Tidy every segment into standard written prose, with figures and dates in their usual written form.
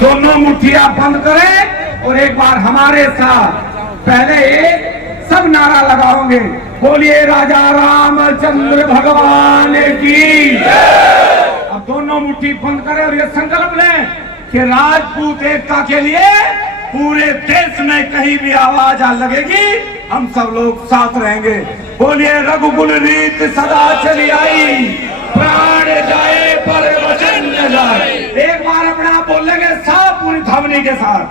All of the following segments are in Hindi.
दोनों मुट्ठियां बंद करें और एक बार हमारे साथ पहले सब नारा लगाओगे, बोलिए राजा रामचंद्र भगवान की। अब दोनों मुट्ठी बंद करें और ये संकल्प लें कि राजपूत एकता के लिए पूरे देश में कहीं भी आवाज आ लगेगी, हम सब लोग साथ रहेंगे। बोलिए रघुकुल रीत सदा चली आई, प्राण जाए पर वचन न जाए। एक बार अपने आप बोल लेंगे साफ पूरी ध्वनि के साथ,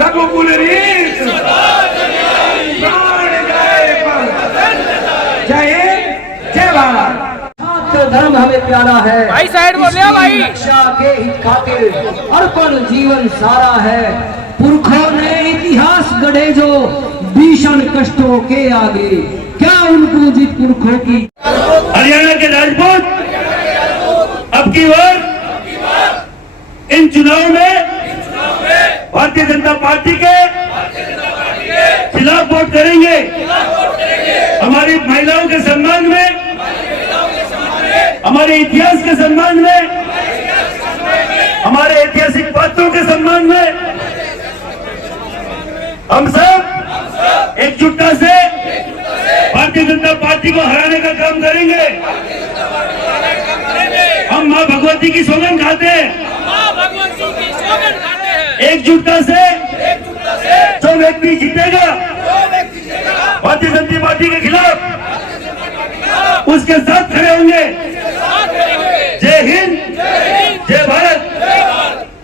रघुकुल रीत सदा चली आई, प्राण जाए पर वचन न जाए। जय हिंद, जय भारत। धर्म हमें प्यारा है भाई, साइड बोलिए भाई। रक्षा के हित खातिर अर्पण जीवन सारा है। पुरखों ने इतिहास गढ़े जो भीषण कष्टों के आगे, क्या उनको जीत पुरखों की। हरियाणा के राजपूत अब की बार इन चुनाव में भारतीय जनता पार्टी के खिलाफ वोट करेंगे। हमारी महिलाओं के सम्मान में, हमारे इतिहास के सम्मान में, हमारे ऐतिहासिक बातों के सम्मान में हम सब एकजुटता से भारतीय जनता पार्टी को हराने का काम करेंगे। हम मां भगवती की सौगंध खाते हैं, एकजुटता से जो व्यक्ति जीतेगा भारतीय जनता पार्टी के खिलाफ, उसके साथ खड़े होंगे। जय हिंद, जय भारत।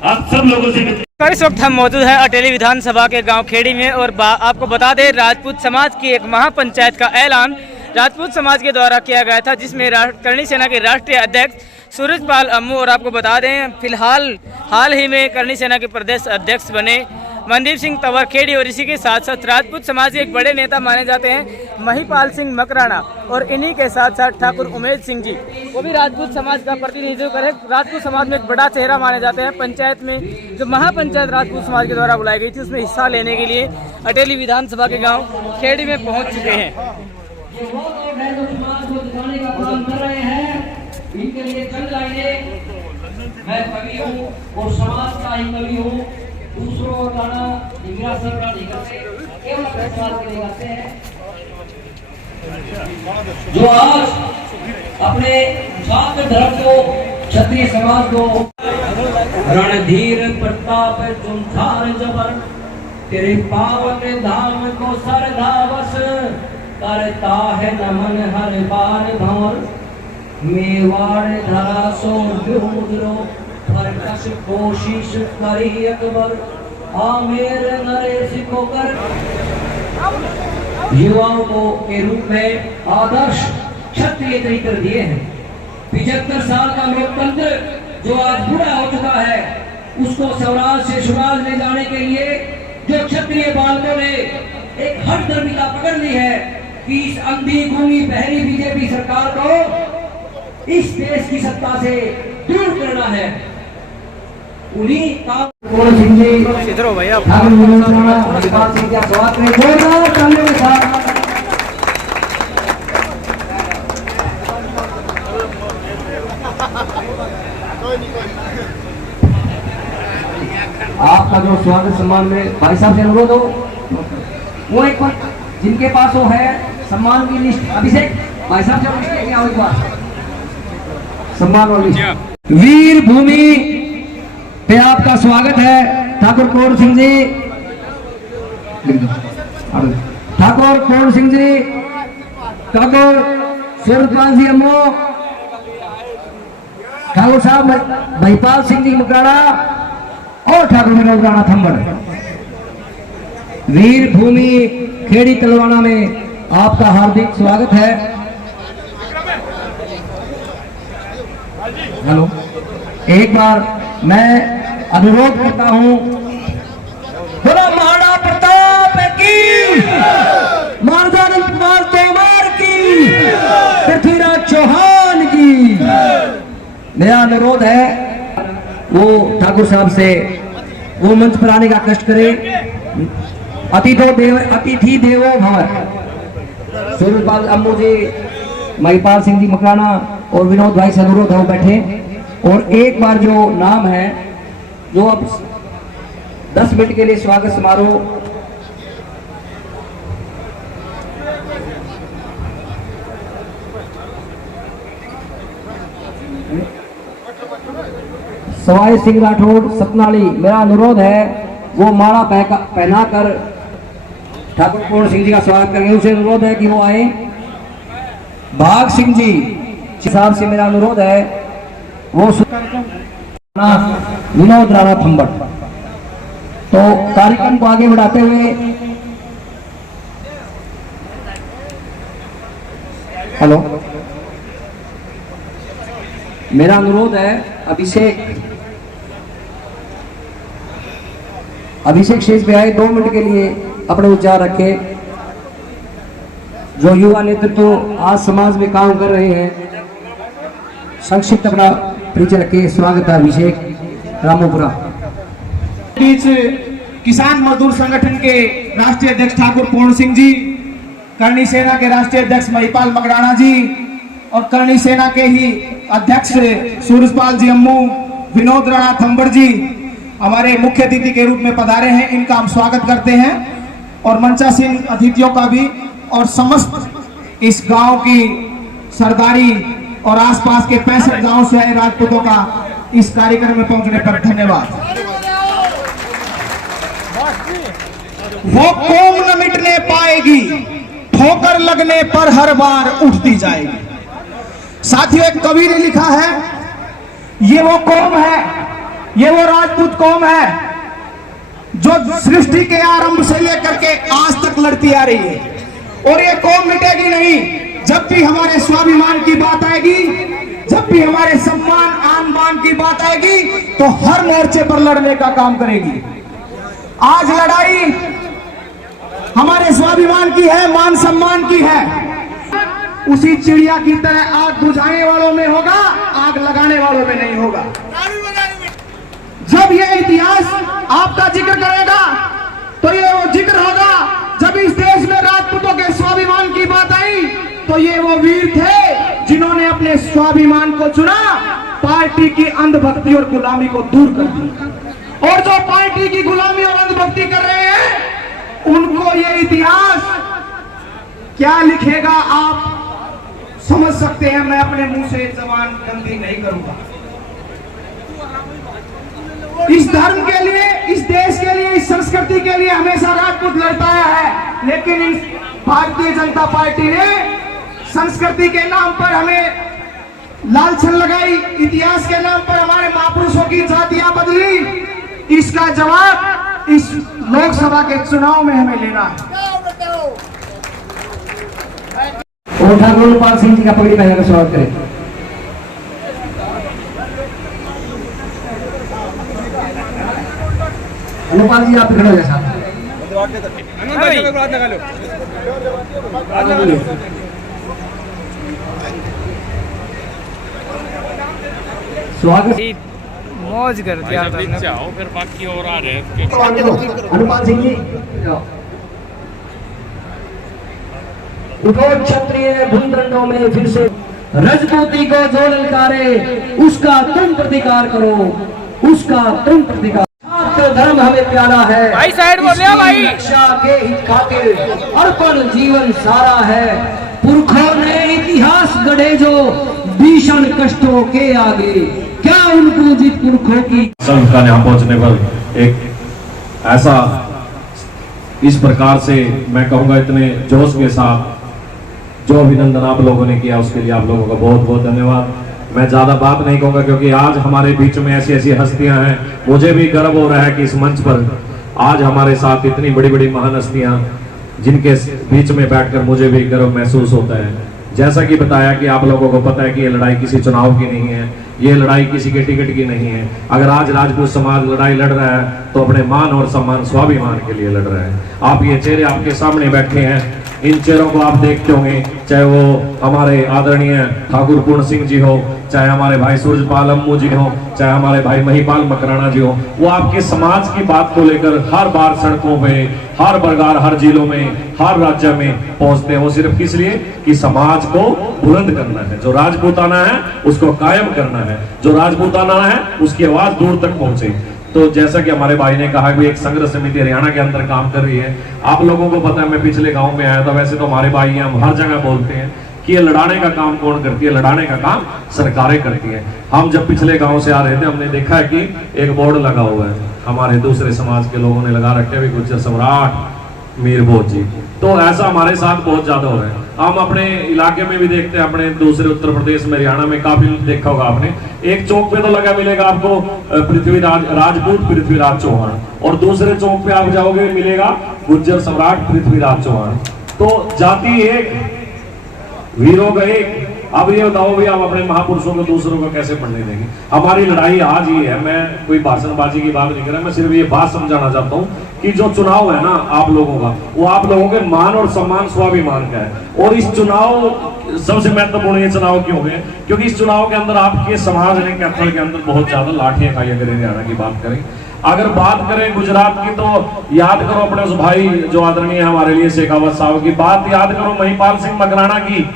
आप सब लोगों से इस वक्त हम मौजूद हैं अटेली विधानसभा के गांव खेड़ी में और आपको बता दें, राजपूत समाज की एक महापंचायत का ऐलान राजपूत समाज के द्वारा किया गया था, जिसमें करणी सेना के राष्ट्रीय अध्यक्ष सूरजपाल अम्मू और आपको बता दें फिलहाल हाल ही में करणी सेना के प्रदेश अध्यक्ष बने मनदीप सिंह तंवर खेड़ी और इसी के साथ साथ राजपूत समाज के एक बड़े नेता माने जाते हैं महिपाल सिंह मकराना और इन्हीं के साथ साथ ठाकुर उमेद सिंह जी, वो भी राजपूत समाज का प्रतिनिधित्व करे। राजपूत समाज में एक बड़ा चेहरा माने जाते हैं। पंचायत में जो महापंचायत राजपूत समाज के द्वारा बुलाई गई थी, उसमें हिस्सा लेने के लिए अटेली विधानसभा के गाँव खेड़ी में पहुँच चुके हैं। इनके लिए चंद लाइनें, मैं कवि हूँ और समाज का ही कवि हूँ, दूसरों का इंदिरा सिंह का नहीं करते, केवल अपने समाज के लिए करते हैं। जो आज अपने छात्र धर्म को, क्षत्रिय समाज को, रणधीर प्रताप तुमधार जबर, तेरे पावन धाम को सरधावस, करता है नमन हर बार भंवर, मेवाड़ धरा सो विहुद्रो, फरकश कोशिश करी अकबर, आमेर नरेश को कर। युवाओं को के रूप में आदर्श क्षत्रिय तरीके दिए हैं। 75 साल का लोकतंत्र जो आज बुरा हो चुका है, उसको स्वराज से सुराज ले जाने के लिए जो क्षत्रिय बालकों ने एक हठधर्मिता पकड़ ली है कि इस अंधी गूंगी बहरी बीजेपी सरकार को इस देश की सत्ता से दूर करना है, उन्हीं काम इधर हो भैया। आपका जो स्वागत सम्मान में भाई साहब से अनुरोध हो, वो एक बार जिनके पास वो है सम्मान की लिस्ट, अभिषेक भाई साहब से लिस्ट लेके आओ एक बार, सम्मान वाली वीर भूमि पे आपका स्वागत है। ठाकुर कौर सिंह जी, ठाकुर कौर सिंह जी, ठाकुर सूरजपाल जी अम्मो, ठाकुर साहब महिपाल सिंह जी मकराना और ठाकुर विनोद राणा थम्बड़। वीर भूमि खेड़ी तलवाना में आपका हार्दिक स्वागत है। हेलो, एक बार मैं अनुरोध करता हूं, बोला महाराणा प्रताप की, महाराजा कुमार तोमर की, पृथ्वीराज चौहान की। मेरा अनुरोध है वो ठाकुर साहब से वो मंच पर आने का कष्ट करें। अतिथि देवो भव। सूरजपाल अम्मू जी, महिपाल सिंह जी मकराना और विनोद भाई से अनुरोध हो बैठे। और एक बार जो नाम है जो अब 10 मिनट के लिए स्वागत समारोह सवाई सिंह राठौड़ सतनाली, मेरा अनुरोध है वो माला पहनाकर ठाकुर पूर्ण सिंह जी का स्वागत करेंगे। उसे अनुरोध है कि वो आए। भाग सिंह जी साहब से मेरा अनुरोध है वो विनोद राणा थम्बड़। तो कार्यक्रम को आगे बढ़ाते हुए हेलो, मेरा अनुरोध है अभिषेक शेष पे आए, 2 मिनट के लिए अपने विचार रखे। जो युवा नेतृत्व आज समाज में काम कर रहे हैं, संक्षिप्त अपना परिचय रखे। स्वागत है अभिषेक रामोपुरा। बीच किसान मजदूर संगठन के राष्ट्रीय अध्यक्ष ठाकुर पूर्ण सिंह जी, करणी सेना के राष्ट्रीय अध्यक्ष महिपाल मकराना जी और करणी सेना के ही अध्यक्ष सूरजपाल जी अम्मू, विनोद राणा थम्बड़ जी हमारे मुख्य अतिथि के रूप में पधारे हैं। इनका हम स्वागत करते हैं और मंचासीन अतिथियों का भी, और समस्त इस गांव की सरदारी और आसपास के 65 गांव से आए राजपूतों का इस कार्यक्रम में पहुंचने पर धन्यवाद। वो कौम न मिटने पाएगी, ठोकर लगने पर हर बार उठती जाएगी। साथियों, एक कवि ने लिखा है, ये वो कौम है, ये वो राजपूत कौम है जो सृष्टि के आरंभ से लेकर के आज तक लड़ती आ रही है, और ये कौम मिटेगी नहीं। जब भी हमारे स्वाभिमान की बात आएगी, जब भी हमारे सम्मान आन बान की बात आएगी, तो हर मोर्चे पर लड़ने का काम करेगी। आज लड़ाई हमारे स्वाभिमान की है, मान सम्मान की है। उसी चिड़िया की तरह आग बुझाने वालों में होगा, आग लगाने वालों में नहीं होगा। जब ये इतिहास आपका जिक्र करेगा तो ये वो जिक्र होगा जब इस देश में राजपूतों के स्वाभिमान की बात आई, तो ये वो वीर थे जिन्होंने अपने स्वाभिमान को चुना, पार्टी की अंधभक्ति और गुलामी को दूर कर दिया। और जो पार्टी की गुलामी और अंधभक्ति कर रहे हैं, उनको ये इतिहास क्या लिखेगा आप समझ सकते हैं। मैं अपने मुंह से जबान गंदी नहीं करूंगा। इस धर्म के लिए, इस देश के लिए, इस संस्कृति के लिए हमेशा राजपूत लड़ता है, लेकिन इस भारतीय जनता पार्टी ने संस्कृति के नाम पर हमें लालछन लगाई, इतिहास के नाम पर हमारे महापुरुषों की जातियां बदली। इसका जवाब इस लोकसभा के चुनाव में हमें लेना है। और ठाकुर अनुपाल सिंह जी का पगड़ी पहनकर स्वागत करें। अनुपाल जी आप खड़े हो जाए साहब। स्वागत मौज कर दिया फिर बाकी और आ रहे हैं। अनुपाल सिंह जी उठो क्षत्रिय भूतदंडों में फिर से रजपूती को जो ललकारे, उसका तुम प्रतिकार करो, उसका तुम प्रतिकार। धर्म हमें प्यारा है भाई, साइड बोल रहे हो भाई। रक्षा के हित खातिर अर्पण जीवन सारा है। पुरखों ने इतिहास गढ़े जो भीषण कष्टों के आगे, क्या उनको जीत पुरखों की। संघ का यहाँ पहुंचने पर एक ऐसा, इस प्रकार से मैं कहूँगा इतने जोश के साथ जो अभिनंदन आप लोगों ने किया, उसके लिए आप लोगों का बहुत बहुत धन्यवाद। मैं ज़्यादा बात नहीं कहूँगा क्योंकि आज हमारे बीच में ऐसी ऐसी हस्तियां हैं। मुझे भी गर्व हो रहा है कि इस मंच पर आज हमारे साथ इतनी बड़ी बड़ी महान हस्तियां, जिनके बीच में बैठकर मुझे भी गर्व महसूस होता है। जैसा कि बताया कि आप लोगों को पता है कि ये लड़ाई किसी चुनाव की नहीं है, ये लड़ाई किसी के टिकट की नहीं है। अगर आज राजपूत समाज लड़ाई लड़ रहा है तो अपने मान और सम्मान, स्वाभिमान के लिए लड़ रहा है। आप ये चेहरे आपके सामने बैठे हैं, इन चेहरों को आप देखते होंगे, चाहे वो हमारे आदरणीय ठाकुर पूर्ण सिंह जी हो, चाहे हमारे भाई सूरजपाल अम्मू जी हो, चाहे हमारे भाई महिपाल मकराना जी हो। वो आपके समाज की बात को लेकर हर बार सड़कों पे, हर बरगार, हर जिलों में, हर राज्य में पहुंचते हैं। वो सिर्फ किस लिए कि समाज को बुलंद करना है, जो राजपूताना है उसको कायम करना है, जो राजपूताना है उसकी आवाज दूर तक पहुंचे। तो जैसा कि हमारे भाई ने कहा कि एक संघर्ष समिति हरियाणा के अंदर काम कर रही है। आप लोगों को पता है, मैं पिछले गांव में आया था, वैसे तो हमारे भाई हैं, हम हर जगह बोलते हैं कि ये लड़ाने का काम कौन करती है, लड़ाने का काम सरकारें करती है। हम जब पिछले गांव से आ रहे थे, हमने देखा है कि एक बोर्ड लगा हुआ है, हमारे दूसरे समाज के लोगों ने लगा रखे हुए, गुज्जर सम्राट मीर भोज जी। तो ऐसा हमारे साथ बहुत ज्यादा हो रहा है। हम अपने इलाके में भी देखते हैं, अपने दूसरे उत्तर प्रदेश में, हरियाणा में काफी देखा होगा आपने, एक चौक पे तो लगा मिलेगा आपको पृथ्वीराज राजपूत पृथ्वीराज चौहान, और दूसरे चौक पे आप जाओगे मिलेगा गुज्जर सम्राट पृथ्वीराज चौहान। तो जाति एक, वीरों का एक। अब ये बताओ भी आप अपने महापुरुषों को दूसरों को कैसे पढ़ने देंगे? हमारी लड़ाई आज ही है। मैं कोई भाषणबाजी की बात नहीं कर रहा, मैं सिर्फ ये बात समझाना चाहता हूँ कि जो चुनाव है ना आप लोगों का, वो आप लोगों के मान और सम्मान स्वाभिमान का है। और इस चुनाव सबसे महत्वपूर्ण ये चुनाव क्यों है? क्योंकि इस चुनाव के अंदर आपके समाज ने कैथल के अंदर बहुत ज्यादा लाठियां खाई। अगर हरियाणा की बात करें, अगर बात करें गुजरात की, तो याद करो अपने उस भाई जो आदरणीय है हमारे लिए शेखावत साहब की बात याद करो, महिपाल सिंह मकराना की,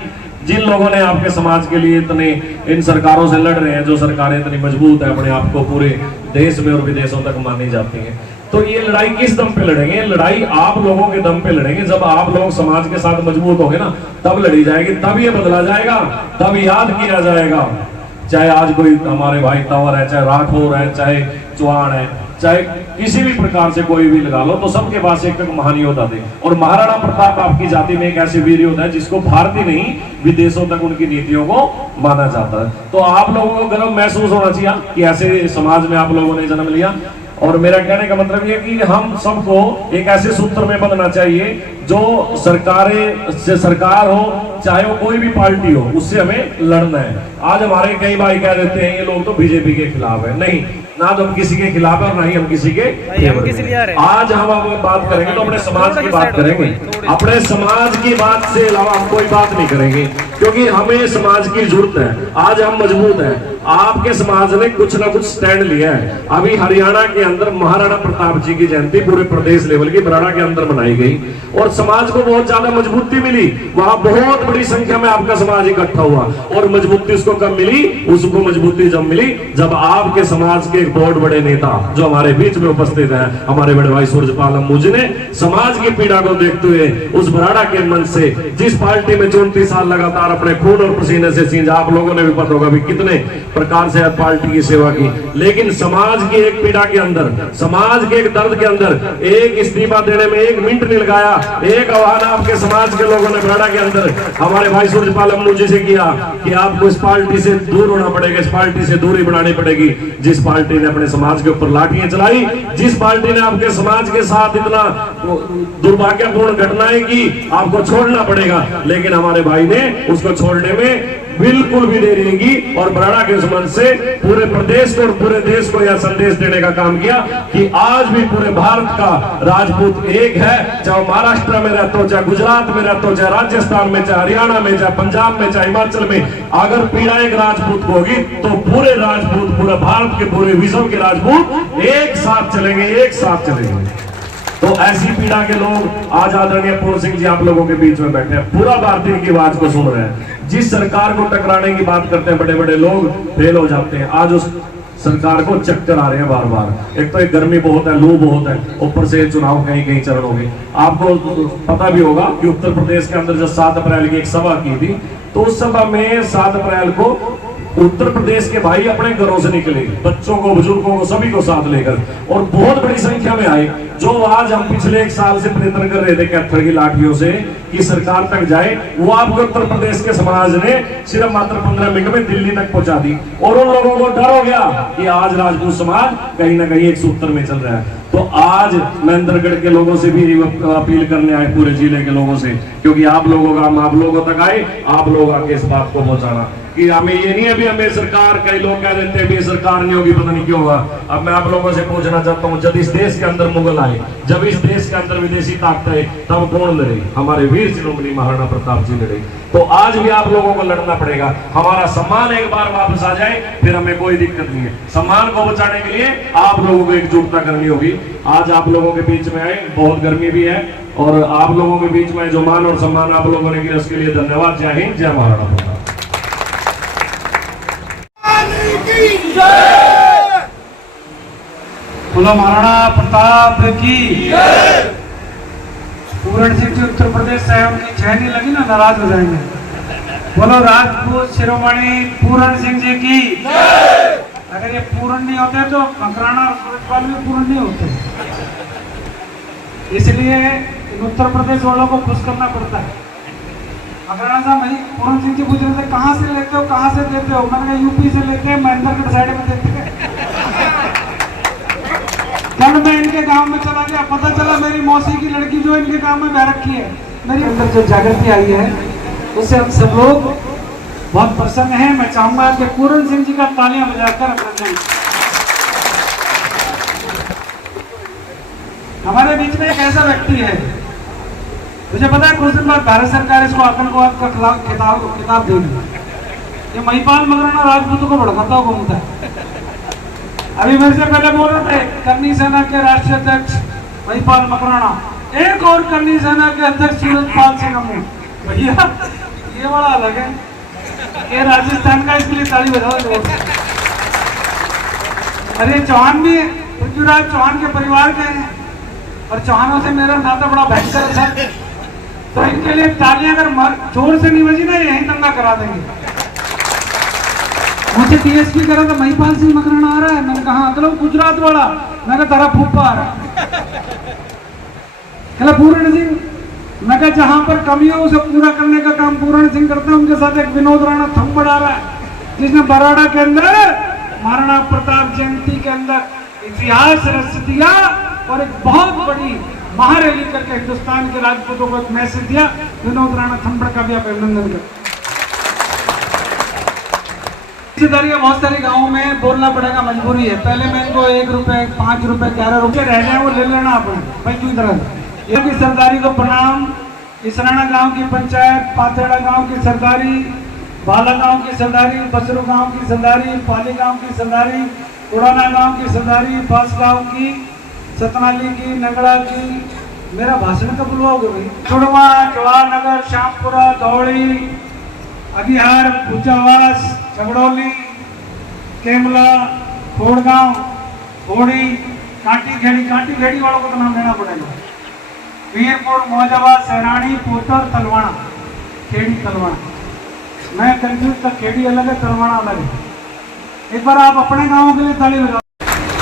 जिन लोगों ने आपके समाज के लिए इतने इन सरकारों से लड़ रहे हैं, जो सरकारें इतनी मजबूत है, अपने आप को पूरे देश में और विदेशों तक मानी जाती हैं। तो ये लड़ाई किस दम पे लड़ेंगे? लड़ाई आप लोगों के दम पे लड़ेंगे। जब आप लोग समाज के साथ मजबूत होंगे ना, तब लड़ी जाएगी, तब ये बदला जाएगा, तब याद किया जाएगा। चाहे आज कोई हमारे भाई तंवर है, चाहे राठौर है, चाहे चौहान है, चाहे किसी भी प्रकार से कोई भी लगा लो, तो सबके पास एक महान योद्धा थे। और महाराणा प्रताप आपकी जाति में एक ऐसे वीर योद्धा है जिसको भारतीय नहीं विदेशों तक उनकी नीतियों को माना जाता है। तो आप लोगों को गर्व महसूस होना चाहिए कि ऐसे समाज में आप लोगों ने जन्म लिया। और मेरा कहने का मतलब ये कि हम सबको एक ऐसे सूत्र में बंधना चाहिए जो सरकार हो, चाहे वो कोई भी पार्टी हो, उससे हमें लड़ना है। आज हमारे कई भाई कह देते हैं ये लोग तो बीजेपी के खिलाफ है। नहीं, ना तो हम किसी के खिलाफ है और ना ही हम किसी के फेवर। आज हम बात करेंगे तो अपने समाज की बात करेंगे, अपने समाज की बात से अलावा हम कोई बात नहीं करेंगे, क्योंकि हमें समाज की जरूरत है। आज हम मजबूत हैं। आपके समाज ने कुछ ना कुछ स्टैंड लिया है। अभी हरियाणा के अंदर महाराणा प्रताप जी की जयंती पूरे प्रदेश लेवल की बराड़ा के अंदर मनाई गई और समाज को बहुत ज्यादा मजबूती मिली। वहां बहुत बड़ी संख्या में आपका समाज इकट्ठा हुआ और मजबूती उसको कब मिली? उसको मजबूती जब मिली जब आपके समाज के बहुत बड़े नेता जो हमारे बीच में उपस्थित हैं, हमारे बड़े भाई सूरजपाल अम्मू जी ने समाज की पीड़ा को देखते हुए उस बराड़ा के मंच से, जिस पार्टी में 34 साल लगातार अपने खून और पसीने से सींचा, आप लोगों ने भी पता होगा भी कितने प्रकार से पार्टी की सेवा की, लेकिन समाज की एक पीड़ा के अंदर, समाज के एक दर्द के अंदर एक इस्तीफा देने में 1 मिनट नहीं लगाया। एक आह्वान आपके समाज के लोगों ने बराड़ा के अंदर हमारे भाई सूरजपाल अम्मू जी से किया कि आपको इस पार्टी से दूर होना पड़ेगा, इस पार्टी से दूरी बनानी पड़ेगी। जिस पार्टी ने अपने समाज के ऊपर लाठियां चलाई, जिस पार्टी ने आपके समाज के साथ इतना दुर्भाग्यपूर्ण घटनाएं की, आपको छोड़ना पड़ेगा। लेकिन हमारे भाई ने उसको छोड़ने में बिल्कुल भी देरी नहीं की और बराड़ा के मंच से पूरे प्रदेश को और पूरे देश को यह संदेश देने का काम किया कि आज भी पूरे भारत का राजपूत एक है। चाहे महाराष्ट्र में रहते हो, चाहे गुजरात में रहते हो, चाहे राजस्थान में, चाहे हरियाणा में, चाहे पंजाब में, चाहे हिमाचल में, अगर पीड़ा एक राजपूत को होगी तो पूरे राजपूत, पूरे भारत के पूरे विश्व के राजपूत एक साथ चलेंगे, एक साथ चलेंगे। तो ऐसी पीड़ा के लोग आज आदरणीय पूर्ण सिंह जी आप लोगों के बीच में बैठे हैं, पूरा भारतीय की आवाज को सुन रहे हैं। जिस सरकार को टकराने की बात करते हैं बड़े बड़े लोग फेल हो जाते हैं। आज उस सरकार को चक्कर आ रहे हैं बार बार। एक तो एक गर्मी बहुत है, लू बहुत है, ऊपर से चुनाव कहीं कहीं चरण हो गए। आपको पता भी होगा कि उत्तर प्रदेश के अंदर जब 7 अप्रैल की एक सभा की थी, तो उस सभा में 7 अप्रैल को उत्तर प्रदेश के भाई अपने घरों से निकले, बच्चों को, बुजुर्गों को, सभी को साथ लेकर, और बहुत बड़ी संख्या में आए। जो आज हम पिछले 1 साल से प्रयत्न कर रहे थे कैथल की लाठियों से कि सरकार तक जाए, वो आपको उत्तर प्रदेश के समाज ने सिर्फ मात्र 15 मिनट में दिल्ली तक पहुंचा दी। और उन लोगों को डर हो गया कि आज राजपूत समाज कहीं ना कहीं एक सूत्र में चल रहा है। तो आज महेंद्रगढ़ के लोगों से भी अपील करने आए, पूरे जिले के लोगों से, क्योंकि आप लोगों का, हम आप लोगों तक आए, आप लोग आके इस बात को पहुंचाना कि हमें ये नहीं है भी हमें सरकार, कई लोग कह देते हैं भी सरकार नहीं होगी, पता नहीं क्यों होगा। अब मैं आप लोगों से पूछना चाहता हूँ, जब इस देश के अंदर मुगल आए, जब इस देश के अंदर विदेशी ताकत है, तब कौन लड़े? हमारे वीर शिरोमणि महाराणा प्रताप जी लड़े। तो आज भी आप लोगों को लड़ना पड़ेगा। हमारा सम्मान एक बार वापस आ जाए फिर हमें कोई दिक्कत नहीं है। सम्मान को बचाने के लिए आप लोगों को एकजुटता करनी होगी। आज आप लोगों के बीच में आए, बहुत गर्मी भी है, और आप लोगों के बीच में जो मान और सम्मान आप लोगों ने किया उसके लिए धन्यवाद। जय हिंद, जय महाराणा प्रताप। बोलो महाराणा प्रताप की। पूरण सिंह जी उत्तर प्रदेश से उनकी छह नहीं लगी ना, नाराज हो जाएंगे। बोलो राजपूत शिरोमणि पूरण सिंह जी की। अगर ये पूर्ण नहीं होते तो मकराना और सूरजपाल भी पूर्ण नहीं होते, इसलिए इन उत्तर प्रदेश वालों को खुश करना पड़ता है। मकराना साहब भाई पूरण सिंह जी पूछ रहे थे कहाँ से लेते हो, कहाँ से देते हो? मैंने कहा यूपी से लेते हैं, महेंद्रगढ़ साइड में देते हैं। कल मैं इनके गांव में चला गया, पता चला मेरी मौसी की लड़की जो इनके गांव में बह रखी है। मेरे अंदर जो जागृति आई है उससे हम सब लोग बहुत प्रसन्न हैं। मैं चाहूंगा कि पूरण सिंह जी का तालियां बजाकर अभिनंदन। हमारे बीच में एक ऐसा व्यक्ति है, मुझे पता है कुछ दिन बाद भारत सरकार इसको आतंकवाद का खिताब देगी। ये महिपाल मकराना राजपूतों को भड़काता हुआ घूमता है। अभी मेरे से पहले बोल रहे थे करनी सेना के राष्ट्रीय अध्यक्ष महिपाल मकराना, एक और करनी सेना के अध्यक्ष सूरजपाल सिंह नमू। भैया ये बड़ा अलग है, ये राजस्थान का, इसके लिए ताली बजाओ जोर से। अरे चौहान भी पृथ्वीराज चौहान के परिवार के हैं और चौहानों से मेरा नाता बड़ा भयंकर था, तो इनके लिए तालियां अगर जोर से नहीं बजी ना यही दंगा करा देंगे। मुझे डीएसपी करा था महिपाल सिंह मकराना आ रहा है, मैंने कहा मतलब गुजरात वाला, मैंने कहा तारा फूफा आ रहा है। कहला पूरण सिंह, मैं कहा जहां पर कमी हो उसे पूरा करने का काम पूरण सिंह करते हैं। उनके साथ एक विनोद राणा थंबड़ आ रहा है, जिसने बराड़ा के अंदर महाराणा प्रताप जयंती के अंदर इतिहास रच दिया और एक बहुत बड़ी महारैली करके हिंदुस्तान के राजपूतों को एक मैसेज दिया। विनोद राणा थंबड़ का भी आप अभिनंदन करें। इसी तरह बहुत सारे गाँवों में बोलना पड़ेगा, मजबूरी है। पहले मैं इनको 1 रुपए 5 रुपए 11 रुपए रह जाए वो ले लेना अपने भाई तू इधर की सरदारी को प्रणाम। इसराना गांव की पंचायत, पाथेड़ा गांव की सरदारी, बाला गांव की सरदारी, बसरू गांव की सरदारी, पाली गांव की सरदारी, उड़ाना गांव की सरदारी, बास गांव की, सतनाली की, नगड़ा की। मेरा भाषण कब बुलवाओगे भाई? चुड़वा, जवाहरनगर, श्यामपुरा, धौड़ी, अगिहार, भुजावास, झगड़ौली, केमला, खोड़गांव, घोड़ी, कांटी खेड़ी वालों को तो नाम लेना पड़ेगा। वीरपुर, मौजाबाद, सैरानी, पोतर, तलवाड़ा, खेड़ी तलवाड़ा। मैं कंफ्यूज था, खेड़ी अलग है तलवाड़ा अलग है। एक बार आप अपने गांवों के लिए ताली बजाओ।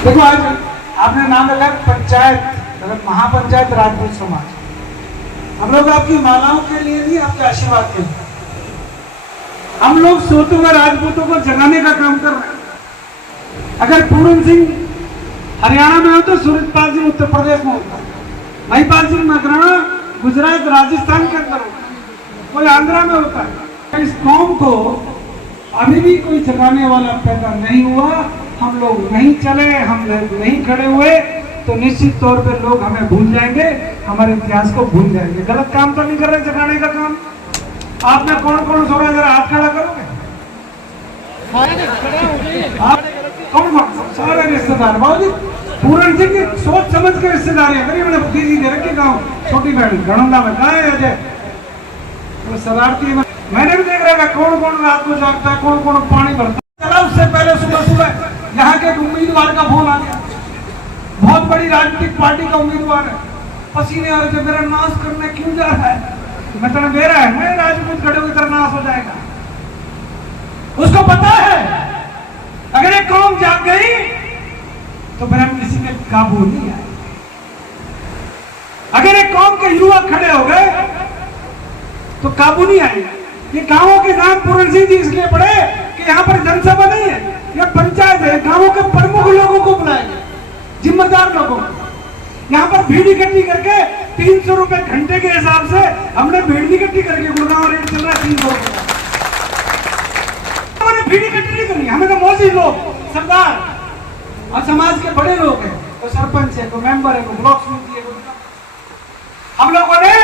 देखो आज आपने नाम रखा पंचायत, महापंचायत राजपूत समाज। हम लोग आपकी मालाओं के लिए नहीं, आपके आशीर्वाद के लिए। हम लोग सोतों में राजपूतों को जगाने का काम कर रहे हैं। अगर पूरण सिंह हरियाणा में हो तो सूरजपाल सिंह उत्तर प्रदेश में होता है, महिपाल सिंह मकराना गुजरात राजस्थान के अंदर होता है, कोई आंध्रा में होता है। इस कौम को अभी भी कोई जगाने वाला पैदा नहीं हुआ। हम लोग नहीं चले, हम नहीं खड़े हुए तो निश्चित तौर पे लोग हमें भूल जाएंगे, हमारे इतिहास को भूल जाएंगे। गलत काम तो नहीं कर रहे जगाने का काम। आप में कौन कौन सो रहा है, जरा हाथ खड़ा करोगे? आप कौन कौन? सारे रिश्तेदार। बाबूजी पूरण सिंह की सोच समझ के रिश्तेदारी है। मैंने भतीजी दे रखी गाँव, छोटी बहन गणोला में कहा है अजय, तो शरारती। मैंने भी देख रहा था कौन कौन रात को जागता है, कौन कौन पानी भरता है। चला उससे पहले सुबह यहाँ के एक उम्मीदवार का फोन आ गया, बहुत बड़ी राजनीतिक पार्टी का उम्मीदवार है। पसीने आ रहे थे, मेरा नाश करने क्यों जा रहा है? मैं तेरा दे रहा है, मैं राजपूत खड़े हुए तेरा नाश हो जाएगा। उसको पता है अगर एक कौम जाग गई तो फिर हम किसी के काबू नहीं आए। अगर एक कौम के युवा खड़े हो गए तो काबू नहीं आएगा। ये गांवों के नाम पूरण सिंह जी इसलिए पड़े कि यहाँ पर जनसभा नहीं है, यह पंचायत है। गांवों के प्रमुख लोगों को बुलाएंगे, जिम्मेदार लोगों को। यहाँ पर भीड़ इकट्ठी करके 300 रुपए घंटे के हिसाब से हमने भीड़ इकट्ठी करके, गुड़गांव रेट चल रहा है 300 रुपए। हमने भीड़ इकट्ठी नहीं करनी, हमें तो मौजी लोग, सरदार और समाज के बड़े लोग हैं, तो सरपंच है, तो मेंबर है, तो ब्लॉक समिति है। हम लोगों ने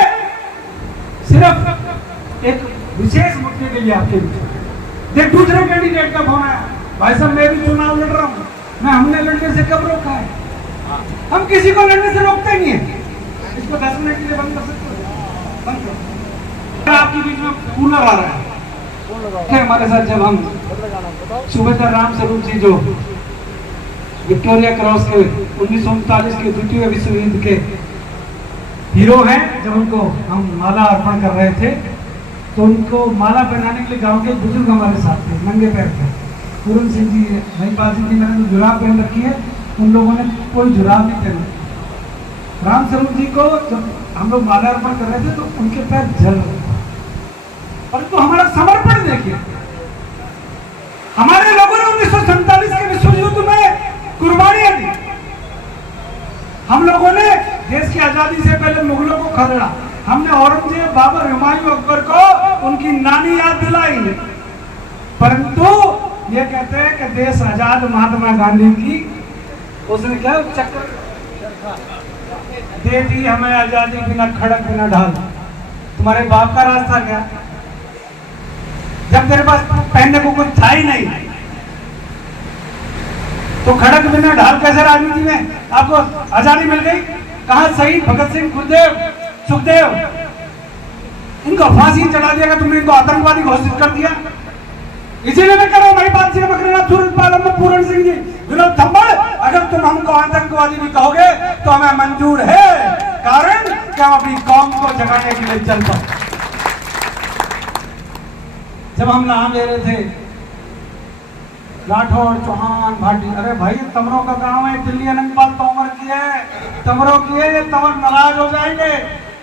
सिर्फ एक विशेष मुद्दे के लिए आपके बीच दूसरे कैंडिडेट का फोन आया, भाई साहब मैं भी चुनाव लड़ रहा हूँ, मैं हमने लड़ने से कब रोका है? हम किसी को लड़ने से रोकते नहीं है। इसको 10 मिनट के लिए बंद कर सकते हो? बंद करो। आपके बीच में कूलर आ रहा है हमारे साथ। जब हम सूबेदार राम स्वरूप जी जो विक्टोरिया क्रॉस के 1939 के द्वितीय विश्व युद्ध के हीरो हैं। जब उनको हम माला अर्पण कर रहे थे तो उनको माला पहनाने के लिए गांव के बुजुर्ग हमारे साथ थे, नंगे पैर थे। पूरन सिंह जी, महिपाल सिंह जी, मैंने जो जुराब पहन रखी है, उन लोगों ने कोई जुराब नहीं पहना। राम स्वरूप जी को जब हम लोग माला अर्पण कर रहे थे तो उनके पैर जल रहे थे। परंतु हमारा समर्पण देखिए, हमारे लोगों ने 1947 के विश्व युद्ध में कुर्बानियां दी। हम लोगों ने देश की आजादी से पहले मुगलों को खदेड़ा, हमने औरंगजेब, बाबर, हुमायूं, अकबर को उनकी नानी याद दिलाई। परंतु ये कहते हैं कि देश आजाद महात्मा गांधी की उसने क्या चक्कर दे दी हमें आजादी, बिना खड़क बिना ढाल। तुम्हारे बाप का रास्ता क्या? जब तेरे पास पहनने को कुछ था ही नहीं तो खड़क बिना ढाल कैसे राजनीति में आपको आजादी मिल गई? कहा शहीद भगत सिंह, गुरुदेव, सुखदेव, इनको फांसी चढ़ा दिया, तुमने इनको आतंकवादी घोषित कर दिया। इसीलिए मैं कह रहा हूं, महिपाल सिंह मकरेना, सूरजपाल, पूरन सिंह जी, विनोद थंबड़, अगर तुम हमको आतंकवादी भी कहोगे तो हमें मंजूर है, कारण कि हम अपनी कौम को जगाने के लिए चलते हैं। जब हम नाम ले रहे थे राठौड़, चौहान, भाटी, अरे भाई तमरों का गांव है, दिल्ली अनंतपाल तोमर की है, तमरों की है, ये तमर नाराज हो जाएंगे।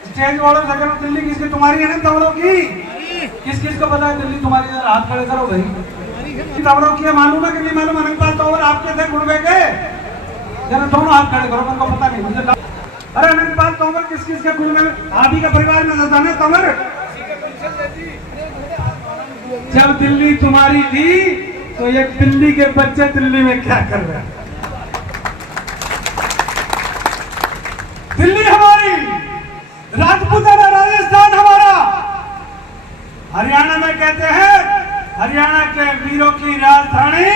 स्टेज वालों से करो, दिल्ली किसकी? तुम्हारी है ना तमरों की? किस किस को पता है दिल्ली तुम्हारी? हाथ खड़े करो भाई। तमरों की है, मालूम है कि नहीं मालूम? अनंतपाल तोमर आपके थे, गुड़बे के? जरा दोनों हाथ खड़े करो, उनको पता नहीं, मुझे। अरे अनंतपाल तोमर किस किस के गुरु में? आप ही का परिवार में था ना तोमर? जब दिल्ली तुम्हारी थी तो ये दिल्ली के बच्चे दिल्ली में क्या कर रहे हैं? दिल्ली हमारी, राजपूताना राजस्थान हमारा। हरियाणा में कहते हैं हरियाणा के वीरों की राजधानी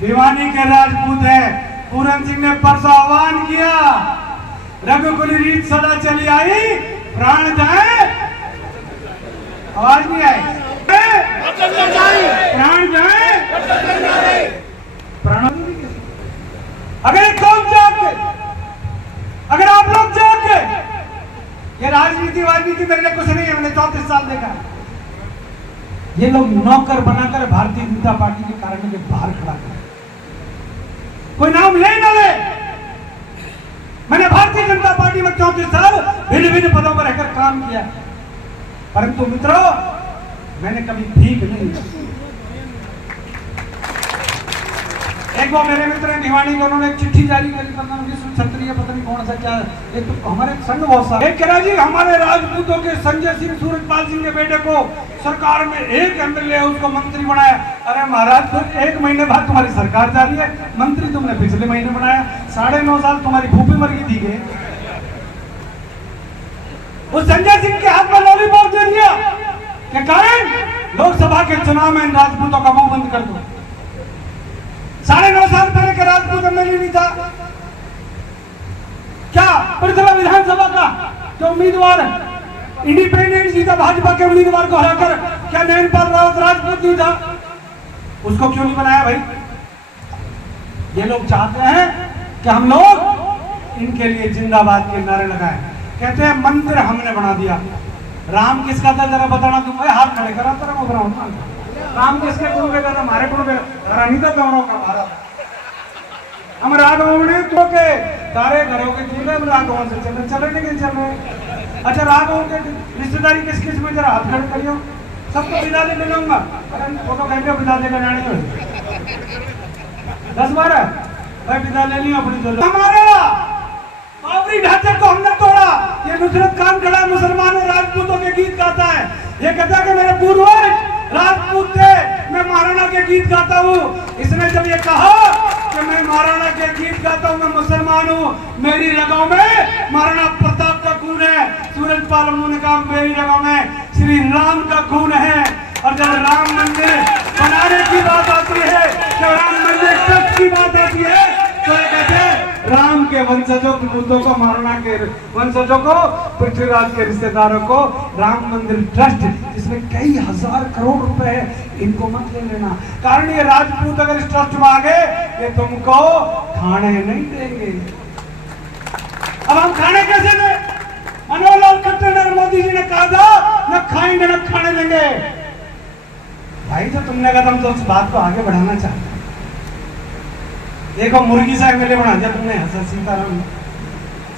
भिवानी के राजपूत है। पूरन सिंह ने परसों आह्वान किया, रघुकुल रीत सदा चली आई, प्राण जाए, आवाज नहीं आई, प्राण जाए, प्राण। अगर एक कौम जाग के, अगर आप लोग जाग के, ये राजनीति वाजनीति मेरे लिए कुछ नहीं है, मैंने 34 साल देखा। ये लोग नौकर बनाकर भारतीय जनता पार्टी के कारण के बाहर खड़ा कर, कोई नाम ले ना ले। मैंने भारतीय जनता पार्टी में 34 साल भिन्न भिन्न पदों पर रहकर काम किया, परंतु मित्रों मैंने कभी भीख नहीं ली। एक बार मेरे मित्र भिवानी के, उन्होंने एक चिट्ठी जारी करी, पता नहीं विश्व क्षत्रिय, पता नहीं कौन सा क्या, एक तो हमारे संघ बहुत सा एक कह जी, हमारे राजपूतों के संजय सिंह, सूरजपाल सिंह के बेटे को सरकार में एक एमएलए उसको मंत्री बनाया। अरे महाराज, फिर 1 महीने बाद तुम्हारी सरकार जा रही है, मंत्री तुमने पिछले महीने बनाया, 9.5 साल तुम्हारी भूपी मर गई थी। उस संजय सिंह के हाथ में लॉलीपॉप दे दिया के कारण लोकसभा के चुनाव में इन राजपूतों का मुंह बंद कर दो। 9.5 साल पहले के राजपूत एमएलए नहीं था क्या? पृथ्वी विधानसभा का जो उम्मीदवार इंडिपेंडेंट जीता, भाजपा के उम्मीदवार को हराकर, क्या नैनपाल रावत राजपूत नहीं था? उसको क्यों नहीं बनाया भाई? ये लोग चाहते हैं कि हम लोग इनके लिए जिंदाबाद के नारे लगाएं। कहते हैं मंदिर हमने बना दिया। राम किसका था जरा बताना तुम? हाथ खड़े करा तेरा को बनाओ। राम किसके गुरु में था? हमारे गुरु में नहीं था, दोनों का भारत। हम राघव ने तो के तारे घरों के चूल्हे में राघवों से चल रहे नहीं चल रहे। अच्छा, राघवों के रिश्तेदारी किस किस में? जरा हाथ खड़े करियो, सबको विदा दे लूंगा। फोटो कहेंगे विदा देकर जाने 10-12 भाई विदा ले लियो अपनी जरूरत। हमारा बाबरी ढांचे को हमने तोड़ा। ये नुसरत खान खड़ा मुसलमान और राजपूतों के गीत गाता है। ये कहता है कि मेरे पूर्वज राजपूत थे, मैं महाराणा के गीत गाता हूँ। इसने जब ये कहा कि मैं महाराणा के गीत गाता हूँ, मैं मुसलमान हूँ, मेरी रगों में महाराणा प्रताप का खून है। सूरजपाल ने कहा मेरी रगों में श्री राम का खून है। और जब राम मंदिर बनाने की बात आती है, जब राम मंदिर ट्रस्ट की बात आती है, तो ये कहते हैं राम के वंशजों को, बुद्धों को, महाराणा के वंशजों को, पृथ्वीराज के रिश्तेदारों को राम मंदिर ट्रस्ट जिसमें कई हजार करोड़ रुपए है, इनको मत ले लेना। कारण ये राजपूत अगर इस ट्रस्ट में आ गए ये तुमको खाने नहीं देंगे। अब हम खाने कैसे दें? मनोहर लाल खट्टर और मोदी जी ने कहा था न खाएंगे न खाने देंगे। भाई जो तुमने कहा हम तो उस बात को आगे बढ़ाना चाहते हैं। देखो मुर्गी से एमएलए बना दिया तुमने हसन सीताराम।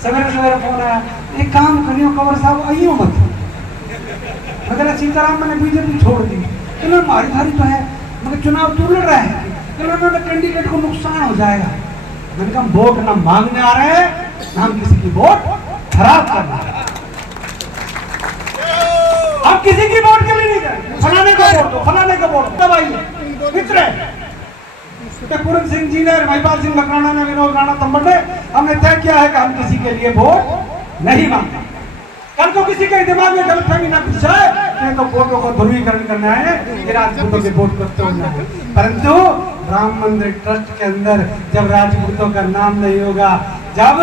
सवेरे सवेरे फोन आया, एक काम करियो कंवर साहब आइयो मत, मगर सीताराम मैंने बीजेपी छोड़ दी। चलो हमारी भारी तो है मगर चुनाव तू लड़ रहा है, चलो कैंडिडेट को नुकसान हो जाएगा। मैंने कहा वोट ना मांगने आ रहे हैं ना हम किसी की वोट खराब करना है। आप किसी की वोट के लिए नहीं करें, फलाने का वोट दो, फलाने का वोट तब आइए मित्र। पूरन सिंह जी ने, महिपाल सिंह मकराना ने, विनोद राणा तंबर ने, हमने तय किया है कि हम किसी के लिए वोट नहीं मांगते। कल को किसी के दिमाग में गलतफहमी ना कुछ है तो वोटों को ध्रुवीकरण करना है कि राजपूतों के वोट करते होना है। परंतु राम मंदिर ट्रस्ट के अंदर जब राजपूतों का नाम नहीं होगा, जब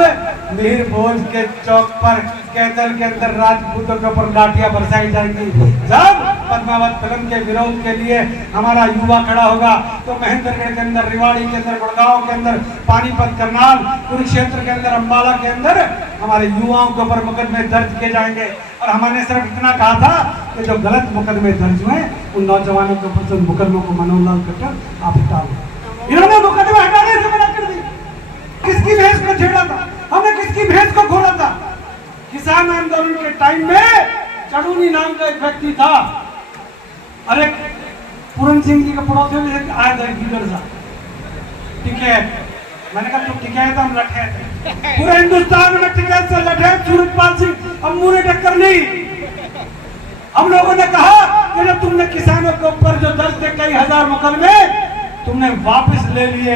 मीर भोज के चौक पर कैथल के अंदर राजपूतों के ऊपर लाठियां बरसाई जाएंगी, जब पद्मावत फिल्म के विरोध के लिए हमारा युवा खड़ा होगा, तो महेंद्रगढ़ के अंदर, रिवाड़ी के अंदर, गुड़गांव के अंदर, पानीपत, करनाल, कुरुक्षेत्र के अंदर, अंबाला के अंदर हमारे युवाओं के ऊपर मुकदमे दर्ज किए जाएंगे। और हमने सिर्फ इतना कहा था कि जो गलत मुकदमे दर्ज हुए उन नौजवानों के ऊपर मुकदमों को मनोहर लाल खट्टर आप हटा लो। इन्होंने मुकदमे हटाने से मना कर दी। किसकी भैंस को छेड़ा था? हमने किसकी भैंस को खोला था? किसान आंदोलन के टाइम में चढ़ूनी नाम का एक व्यक्ति था, अरे पूरन सिंह जी के पड़ोसी में से आया था लीडर साहब, टिकैत। मैंने कहा तू टिकैत, हम लठे थे। पूरे हिंदुस्तान में टिकैत से लठे सूरजपाल सिंह अम्मू ने टक्कर ली। हम लोगों ने कहा कि जब तुमने किसानों के ऊपर जो दर्ज थे कई हजार मुकदमे तुमने वापस ले लिए,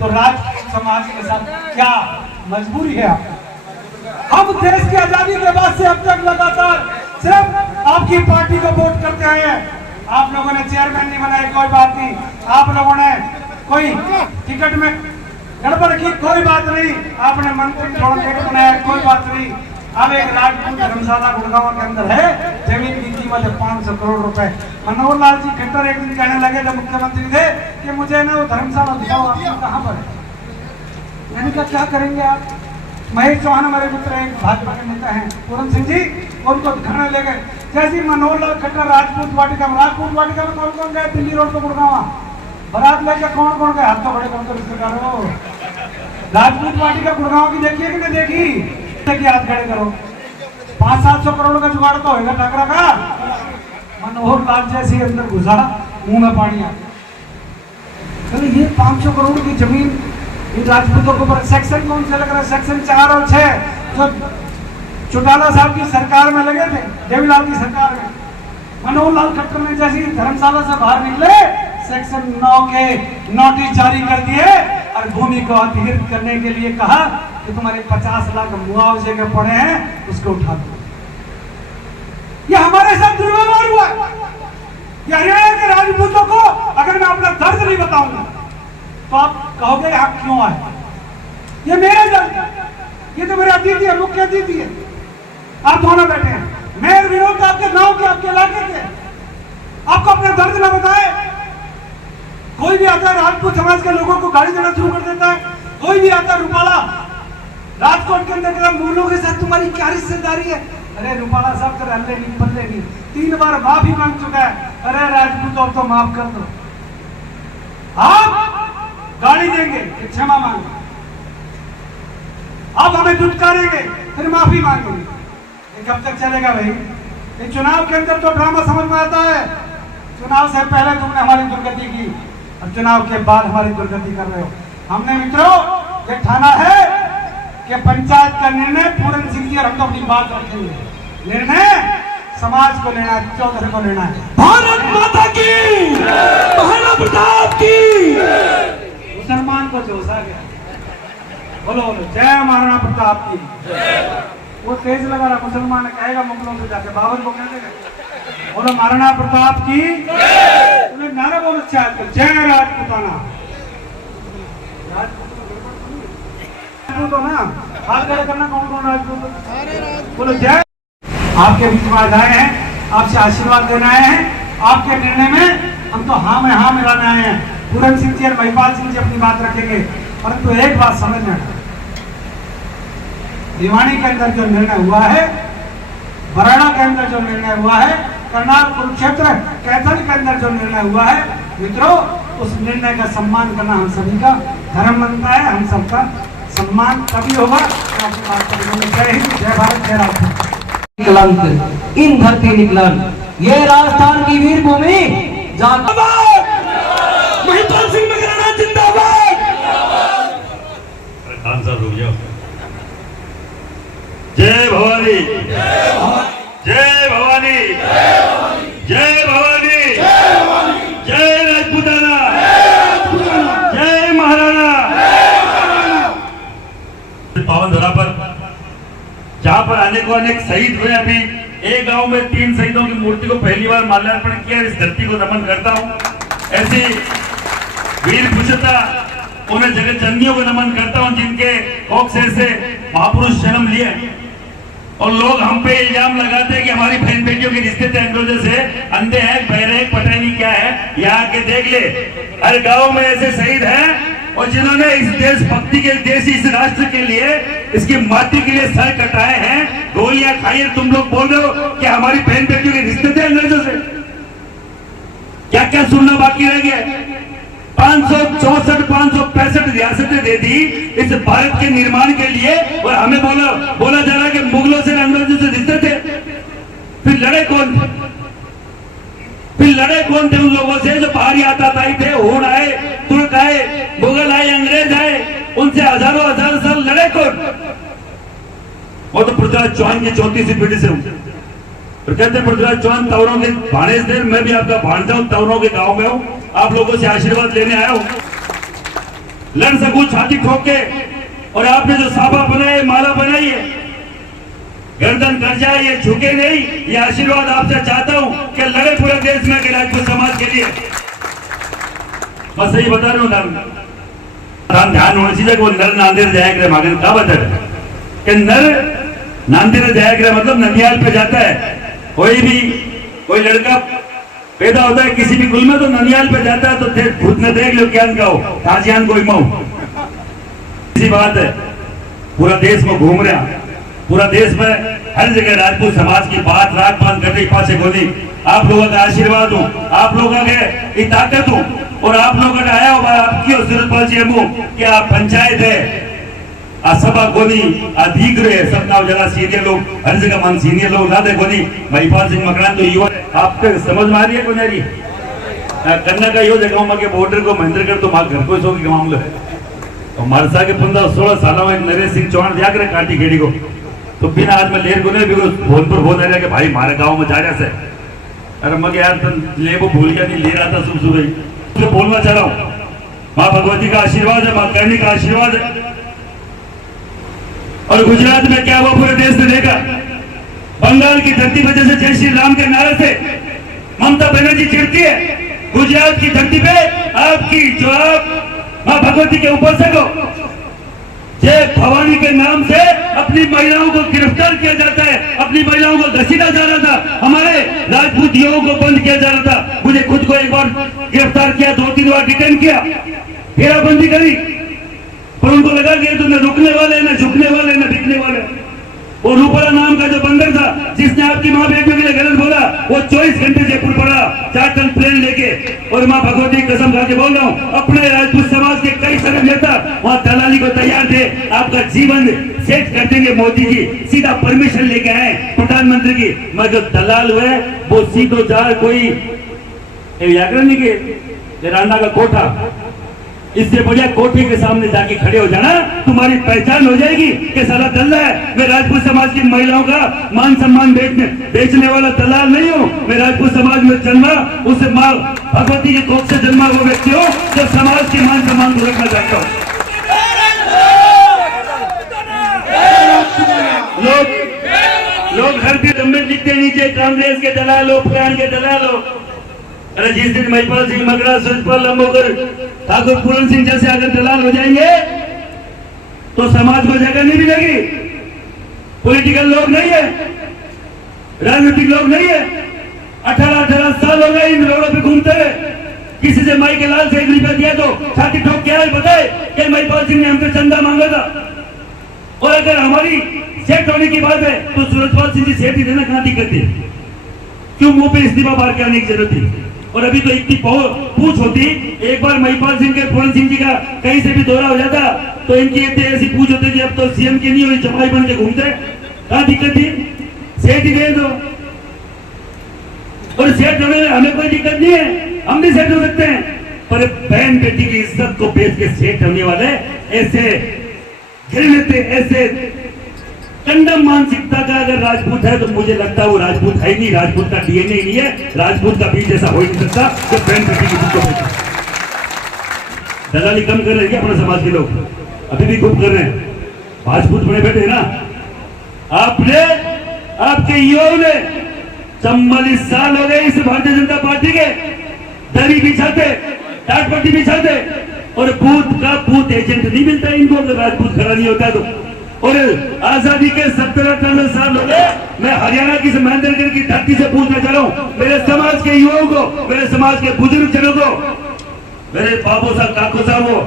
तो राजपूत समाज के साथ क्या मजबूरी है आपकी? हम देश की आजादी के बाद से अब तक लगातार सिर्फ आपकी पार्टी को वोट करते आए हैं। आप लोगों ने चेयरमैन नहीं बनाए, कोई बात नहीं। आप लोगों ने कोई टिकट में गड़बड़ की, कोई बात नहीं। आपने मंत्री टिकट बनाया, कोई बात नहीं। अब एक राजपूत धर्मशाला गुड़गांव के अंदर है, जमीन की कीमत है 500 करोड़ रुपए। मनोहर लाल जी खट्टर एक दिन कहने लगे जब मुख्यमंत्री थे कि मुझे ना वो धर्मशाला दिखाओ, आपको कहाँ पर है? मैंने कहा क्या करेंगे आप? महेश चौहान हमारे मित्र एक भाजपा के नेता हैं, पूरन सिंह जी, उनको दिखाने ले गए। जैसे मनोहर लाल खट्टर राजपूत वाटिका में कौन कौन गए? दिल्ली रोड पर गुड़गांव बारात लेकर कौन कौन गए? हाथ तो बड़े कौन तो रिश्तेदारों। राजपूत वाटिका गुड़गांव की देखिए कि नहीं देखी? हाथ खड़े करो। 500-700 करोड़ का जुगाड़ तो होगा ठाकरा का। मनोहर लाल जैसे अंदर घुसा, मुंह में पानी आ गया। ये 500 करोड़ की जमीन इन राजपूतों के ऊपर सेक्शन कौन से लग रहा है? सेक्शन 4 और 6 जो चौटाला साहब की सरकार में लगे थे, देवीलाल की सरकार में। मनोहर लाल खट्टर ने जैसे धर्मशाला से बाहर निकले, सेक्शन 9 के नोटिस जारी कर दिए और भूमि को अधिग्रहित करने के लिए कहा कि तुम्हारे 50 लाख मुआवजे के पड़े हैं, उसको उठा दो। ये हमारे साथ दुर्व्यवहार हुआ। ये हरियाणा के राजपूतों को अगर मैं अपना दर्द नहीं बताऊंगा तो आप कहोगे आप क्यों आए? ये मेरा दर्द है, ये तो मेरे अतिथि है, मुख्य अतिथि है। आप दोनों बैठे हैं, मैं विनोद आपके गांव के, आपके इलाके के, आपको अपना दर्द ना बताए। कोई भी आता है राजपूत समाज के लोगों को गाड़ी देना शुरू कर देता है, कोई भी आता है रूपाला राजकोट के अंदर मूलों के साथ तुम्हारी क्या रिश्तेदारी है? अरे रूपाला साहब तो हल्ले नहीं पल्ले नहीं, 3 बार माफी मांग चुका है। अरे राजपूत अब तो माफ कर दो, आप गाड़ी देंगे फिर क्षमा मांगे, आप हमें दुत्कारेंगे फिर माफी मांगेंगे। ये कब तक चलेगा भाई? ये चुनाव के अंदर तो ड्रामा समझ में आता है। चुनाव से पहले तुमने हमारी दुर्गति की और चुनाव के बाद हमारी दुर्गति कर रहे हो। हमने मित्रों ये ठाना है कि पंचायत का निर्णय पूरन सिंह जी और हम तो अपनी बात रखेंगे। निर्णय समाज को लेना है, चौधरी को लेना है। भारत माता की, महाराणा प्रताप की। मुसलमान को जोश आ गया, बोलो बोलो जय महाराणा प्रताप की। वो तेज लगा रहा, मुसलमान कहेगा मुगलों से जाके बाबर को कह देगा बोलो महाराणा प्रताप की। उन्हें नारा बोलो जय राजपूताना। राजपूत हो ना? हाथ खड़े करना, कौन कौन राजपूत हो? बोलो जय। आपके बीच में आज आए हैं, आपसे आशीर्वाद देने आए हैं। आपके निर्णय में हम तो हाँ में हाँ मिलाने आए हैं। पूरन सिंह जी और महिपाल सिंह जी अपनी बात रखेंगे, परंतु एक बात समझना, भिवानी के अंदर जो निर्णय हुआ है, बराड़ा के अंदर जो निर्णय हुआ है, करनाल कुरुक्षेत्र कैथल के अंदर जो निर्णय हुआ है, मित्रों उस निर्णय का सम्मान करना हम सभी का धर्म बनता है। हम सबका सम्मान तभी होगा। जय हिंद, जय भारत, जय राष्ट्र। कलंक इन धरती निकलन, ये राजस्थान की वीर भूमि महिपाल सिंह मकराना जिंदाबाद। खान साहब रुक जाओ। जय भवानी, जय भवानी, जय भवानी, जय राजपूताना, जय महाराणा। पावन धरा पर जहाँ पर आने को अनेक शहीद हुए, अभी एक गांव में 3 शहीदों की मूर्ति को पहली बार माल्यार्पण किया। इस धरती को नमन करता हूँ। ऐसी वीर पुरुषता उन्हें जगत जननियों को नमन करता हूँ जिनके कोख से महापुरुष जन्म लिए। और लोग हम पे इल्जाम लगाते हैं कि हमारी बहन बेटियों के रिश्ते थे अंग्रेजों से, अंधे हैं, बहरे हैं, पता नहीं क्या है। यहाँ के देख ले, हर गांव में ऐसे शहीद हैं और जिन्होंने इस देशभक्ति के देश, इस राष्ट्र के लिए, इसकी माटी के लिए सर कटाए हैं, गोलियां खाई है। तुम लोग बोल रहे हो कि हमारी बहन बेटियों के रिश्ते थे अंग्रेजों से। क्या क्या सुनना बाकी रह गया? 564 565 रियासतें दे दी इस भारत के निर्माण के लिए, और हमें बोला जा रहा है कि मुगलों से, अंग्रेजों से रिश्ते थे। फिर लड़े कौन थे? उन लोगों से जो बाहरी आताताई थे? हूण आए, तुर्क आए, मुगल आए, अंग्रेज आए, उनसे हजारों साल लड़े कौन? वो तो पृथ्वीराज चौहान की 34वीं पीढ़ी से हूं। तो कहते हैं पृथ्वीराज चौहान तवरों के भाणेज थे। मैं भी आपका भाणजा हूं, तवरों के गांव में हूं, आप लोगों से आशीर्वाद लेने आया हूं। लड़ सकूं छाती ठोक के, और आपने जो साफा बनाए, माला बनाई है, गर्दन कर जाए, ये झुके नहीं। ये आशीर्वाद आपसे चाहता हूं कि लड़े पूरे देश में राजपूत समाज के लिए। बस सही बता रहे हो ना, ध्यान होना चाहिए कि वो नर नांदेड़ जाया करे। मागन क्या बता रहे कि नर नांदेड़ जाया करे मतलब ननिहाल पे जाता है। कोई लड़का पैदा होता है किसी भी कुल में तो ननिहाल पे जाता है, तो खुद ने देख लो क्या कहो, ताजियान कोई मऊ। इसी बात है, पूरा देश में घूम रहा, पूरा देश में हर जगह राजपूत समाज की बात रात बांध कर रही। पासे गोदी आप लोगों का आशीर्वाद हूँ, आप लोगों के ताकत हूँ, और आप लोगों का आया हुआ आपकी जरूरत पहुंची कि आप पंचायत है, सभा गोदी अधिक रहे सब गाँव जगह सीनियर लोग, हर जगह मन सीनियर लोग ना दे गोदी। महिपाल सिंह मकराना तो युवा आपके समझ में आ रही है को नहीं? कन्या का यो जगह में के बॉर्डर को महेंद्र कर तो मार घर को सो की मामलो है। और मरसा के 15-16 सालों में नरेश सिंह चौहान दिया करे काटी खेड़ी को, तो बिना आज में लेर को नहीं फोन पर बोल रहे कि भाई हमारे गाँव में जा रहा से। अरे मगे यार ले वो भूल गया, नहीं ले रहा था सुबह बोलना चाह रहा हूँ। माँ भगवती का आशीर्वाद है, माँ करणी का आशीर्वाद है। और गुजरात में क्या हुआ पूरे देश ने देखा। बंगाल की धरती पर जैसे जय श्री राम के नारे से ममता बनर्जी चिढ़ती है, गुजरात की धरती पे आपकी जो आप माँ भगवती के ऊपर से को जय भवानी के नाम से अपनी महिलाओं को गिरफ्तार किया जाता है, अपनी महिलाओं को घसीटा जा रहा था, हमारे राजपूत युवाओं को बंद किया जा रहा था। मुझे खुद को एक बार गिरफ्तार किया, 2-3 बार डिटेन किया, घेराबंदी करी, पर उनको लगा कि तो न रुकने वाले, न झुकने वाले, न बिकने वाले। वो रूपला नाम का जो बंदर था जिसने आपकी माँ बेटियों के लिए गलत बोला, वो 24 घंटे जयपुर पड़ा 4 टन प्लेन लेके। और माँ भगवती की कसम खा के बोल रहा हूँ, अपने राजपूत समाज के कई सारे नेता वहाँ दलाली को तैयार थे। आपका जीवन सेट कर देंगे मोदी जी, सीधा परमिशन लेके आए प्रधानमंत्री की। मगर जो दलाल हुए वो सीधो जा कोई व्याकरण के रांडा का कोठा, इससे बढ़िया कोठी के सामने जाके खड़े हो जाना, तुम्हारी पहचान हो जाएगी कि साला दल्ला है। मैं राजपूत समाज की महिलाओं का मान सम्मान बेचने वाला दलाल नहीं हूँ। मैं राजपूत समाज में जन्मा, उसे माँ भगवती की कोख से जन्मा हुआ व्यक्ति हूँ जो समाज के मान सम्मान को रखना चाहता हूँ। लोग हर दिन लंबे लिखते नीचे कांग्रेस के दलाल हो, प्राण के दलाल हो। अरे जिस दिन महिपाल सिंह मकराना, सुजपाल लंबोकर, ठाकुर पूरन सिंह जैसे अगर दलाल हो जाएंगे तो समाज को जगह नहीं मिलेगी। पॉलिटिकल लोग नहीं है, राजनीतिक लोग नहीं है। 18 साल हो गए इन रोडों पे घूमते हुए। किसी से माई के लाल से 1 रुपया दिया तो छाती ठोक के आए बताए कि महिपाल सिंह ने हमसे चंदा मांगा था। और अगर हमारी सेठ होने की बात है तो सूरजपाल सिंह जी सेठ ही देना, कहां दिक्कत थी? क्यों मुंह पे इस्तीफा बार के आने की जरूरत थी? और अभी तो इतनी पूछ होती, एक बार महिपाल सिंह के पूरन सिंह जी का कहीं से भी दौरा हो जाता तो इनकी ऐसी पूछ होती थी, अब तो सीएम की नहीं हुई, जमाई बन के घूमते, कहां दिक्कत थी? सेठ ही दे दो। और सेठ होने में हमें कोई दिक्कत नहीं है, हम भी सेठ हो सकते हैं। पर बहन बेटी की इज्जत को बेच के सेठ होने वाले ऐसे घृणित, ऐसे कंडम मानसिकता का अगर राजपूत है तो मुझे लगता है वो राजपूत है नहीं, राजपूत का डीएनए ही नहीं है, राजपूत का बीज ऐसा हो ही नहीं सकता कि बहन बेटी की इज्जत को बेचे। दलाली कम कर रहे हैं अपने समाज के लोग, अभी भी खूब कर रहे हैं। राजपूत बड़े बैठे ना, आपने, आपके युवाओं ने 44 साल हो गए इस भारतीय जनता पार्टी के, दरी बिछाते, टाट पट्टी बिछाते, और बूथ का बूथ एजेंट नहीं मिलता इनको अगर राजपूत खड़ा नहीं होता तो। और आजादी के 17-18 साल हो गए, मैं हरियाणा की महेंद्रगढ़ की धरती से पूछना चाह रहा हूं मेरे समाज के युवाओं को, मेरे समाज के बुजुर्ग जनों को, मेरे बाबू साहब, काकू साहब को,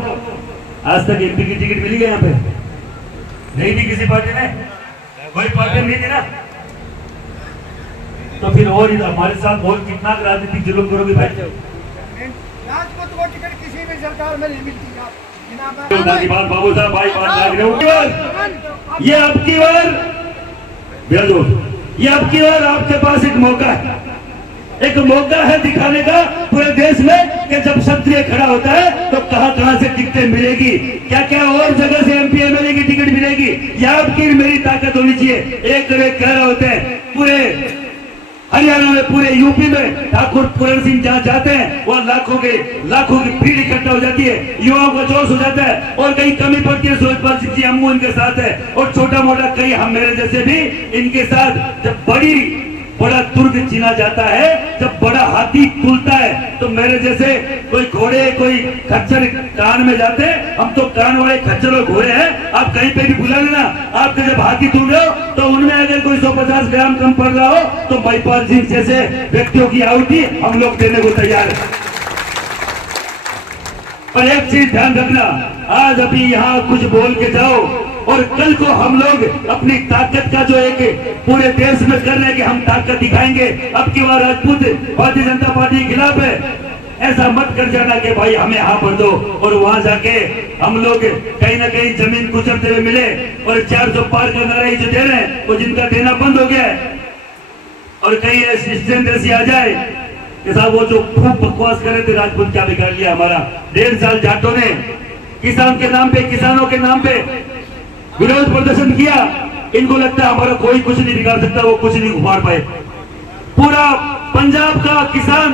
आज तक एमपी की टिकट मिली है? यहाँ पे नहीं थी किसी पार्टी ने, कोई पार्टी नहीं थी ना। तो फिर और हमारे साथ और कितना राजनीतिक जुल्म करोगे भाई? राजपूत को टिकट किसी भी सरकार में नहीं मिलती। बात बाबू साहब भाई बात, ये आपकी बार, ये आपकी बार आपके पास एक मौका है, एक मौका है दिखाने का पूरे देश में कि जब क्षत्रिय खड़ा होता है तो कहां से टिकटें मिलेगी, क्या क्या और जगह से एमपी एमएलए की टिकट मिलेगी। यह आपकी मेरी ताकत होनी चाहिए। एक कह रहे होते हैं पूरे हरियाणा में, पूरे यूपी में ठाकुर पूरन सिंह जहां जाते हैं वहां लाखों की भीड़ इकट्ठा हो जाती है, युवाओं का जोश हो जाता है। और कहीं कमी पड़ती है सूरजपाल सिंह जी, अम्मू इनके साथ है, और छोटा मोटा कहीं हम मेरे जैसे भी इनके साथ। जब बड़ा दुर्ग चिना जाता है, जब बड़ा हाथी तुलता है तो मेरे जैसे कोई घोड़े, कोई खच्चर कान में जाते हैं, हम तो कान वाले खच्चर और घोड़े हैं। आप कहीं पे भी बुला लेना, आपके जब हाथी तुल रहे हो तो उनमें अगर कोई 150 ग्राम कम पड़ रहा हो तो महिपाल सिंह जैसे व्यक्तियों की आहुति हम लोग देने को तैयार है। पर एक चीज ध्यान रखना, आज अभी यहाँ कुछ बोल के जाओ और कल को हम लोग अपनी ताकत का जो एक पूरे देश में कर रहे हैं कि हम ताकत दिखाएंगे, अब की बार राजपूत भारतीय जनता पार्टी के खिलाफ है, ऐसा मत कर जाना कि भाई हमें यहाँ भर दो और वहां जाके हम लोग कहीं ना कहीं जमीन कुचलते हुए मिले और 400 पार का नारा जो दे रहे हैं वो जिनका देना बंद हो गया है। और कहीं ऐसी आ जाए कि साहब वो जो खूब बकवास कर रहे थे राजपूत क्या बिगाड़ लिया हमारा। 1.5 साल जाटों ने किसान के नाम पे, किसानों के नाम पे विरोध प्रदर्शन किया। इनको लगता है हमारा कोई कुछ नहीं बिगाड़ सकता, वो कुछ नहीं उखाड़ पाए। पूरा पंजाब का किसान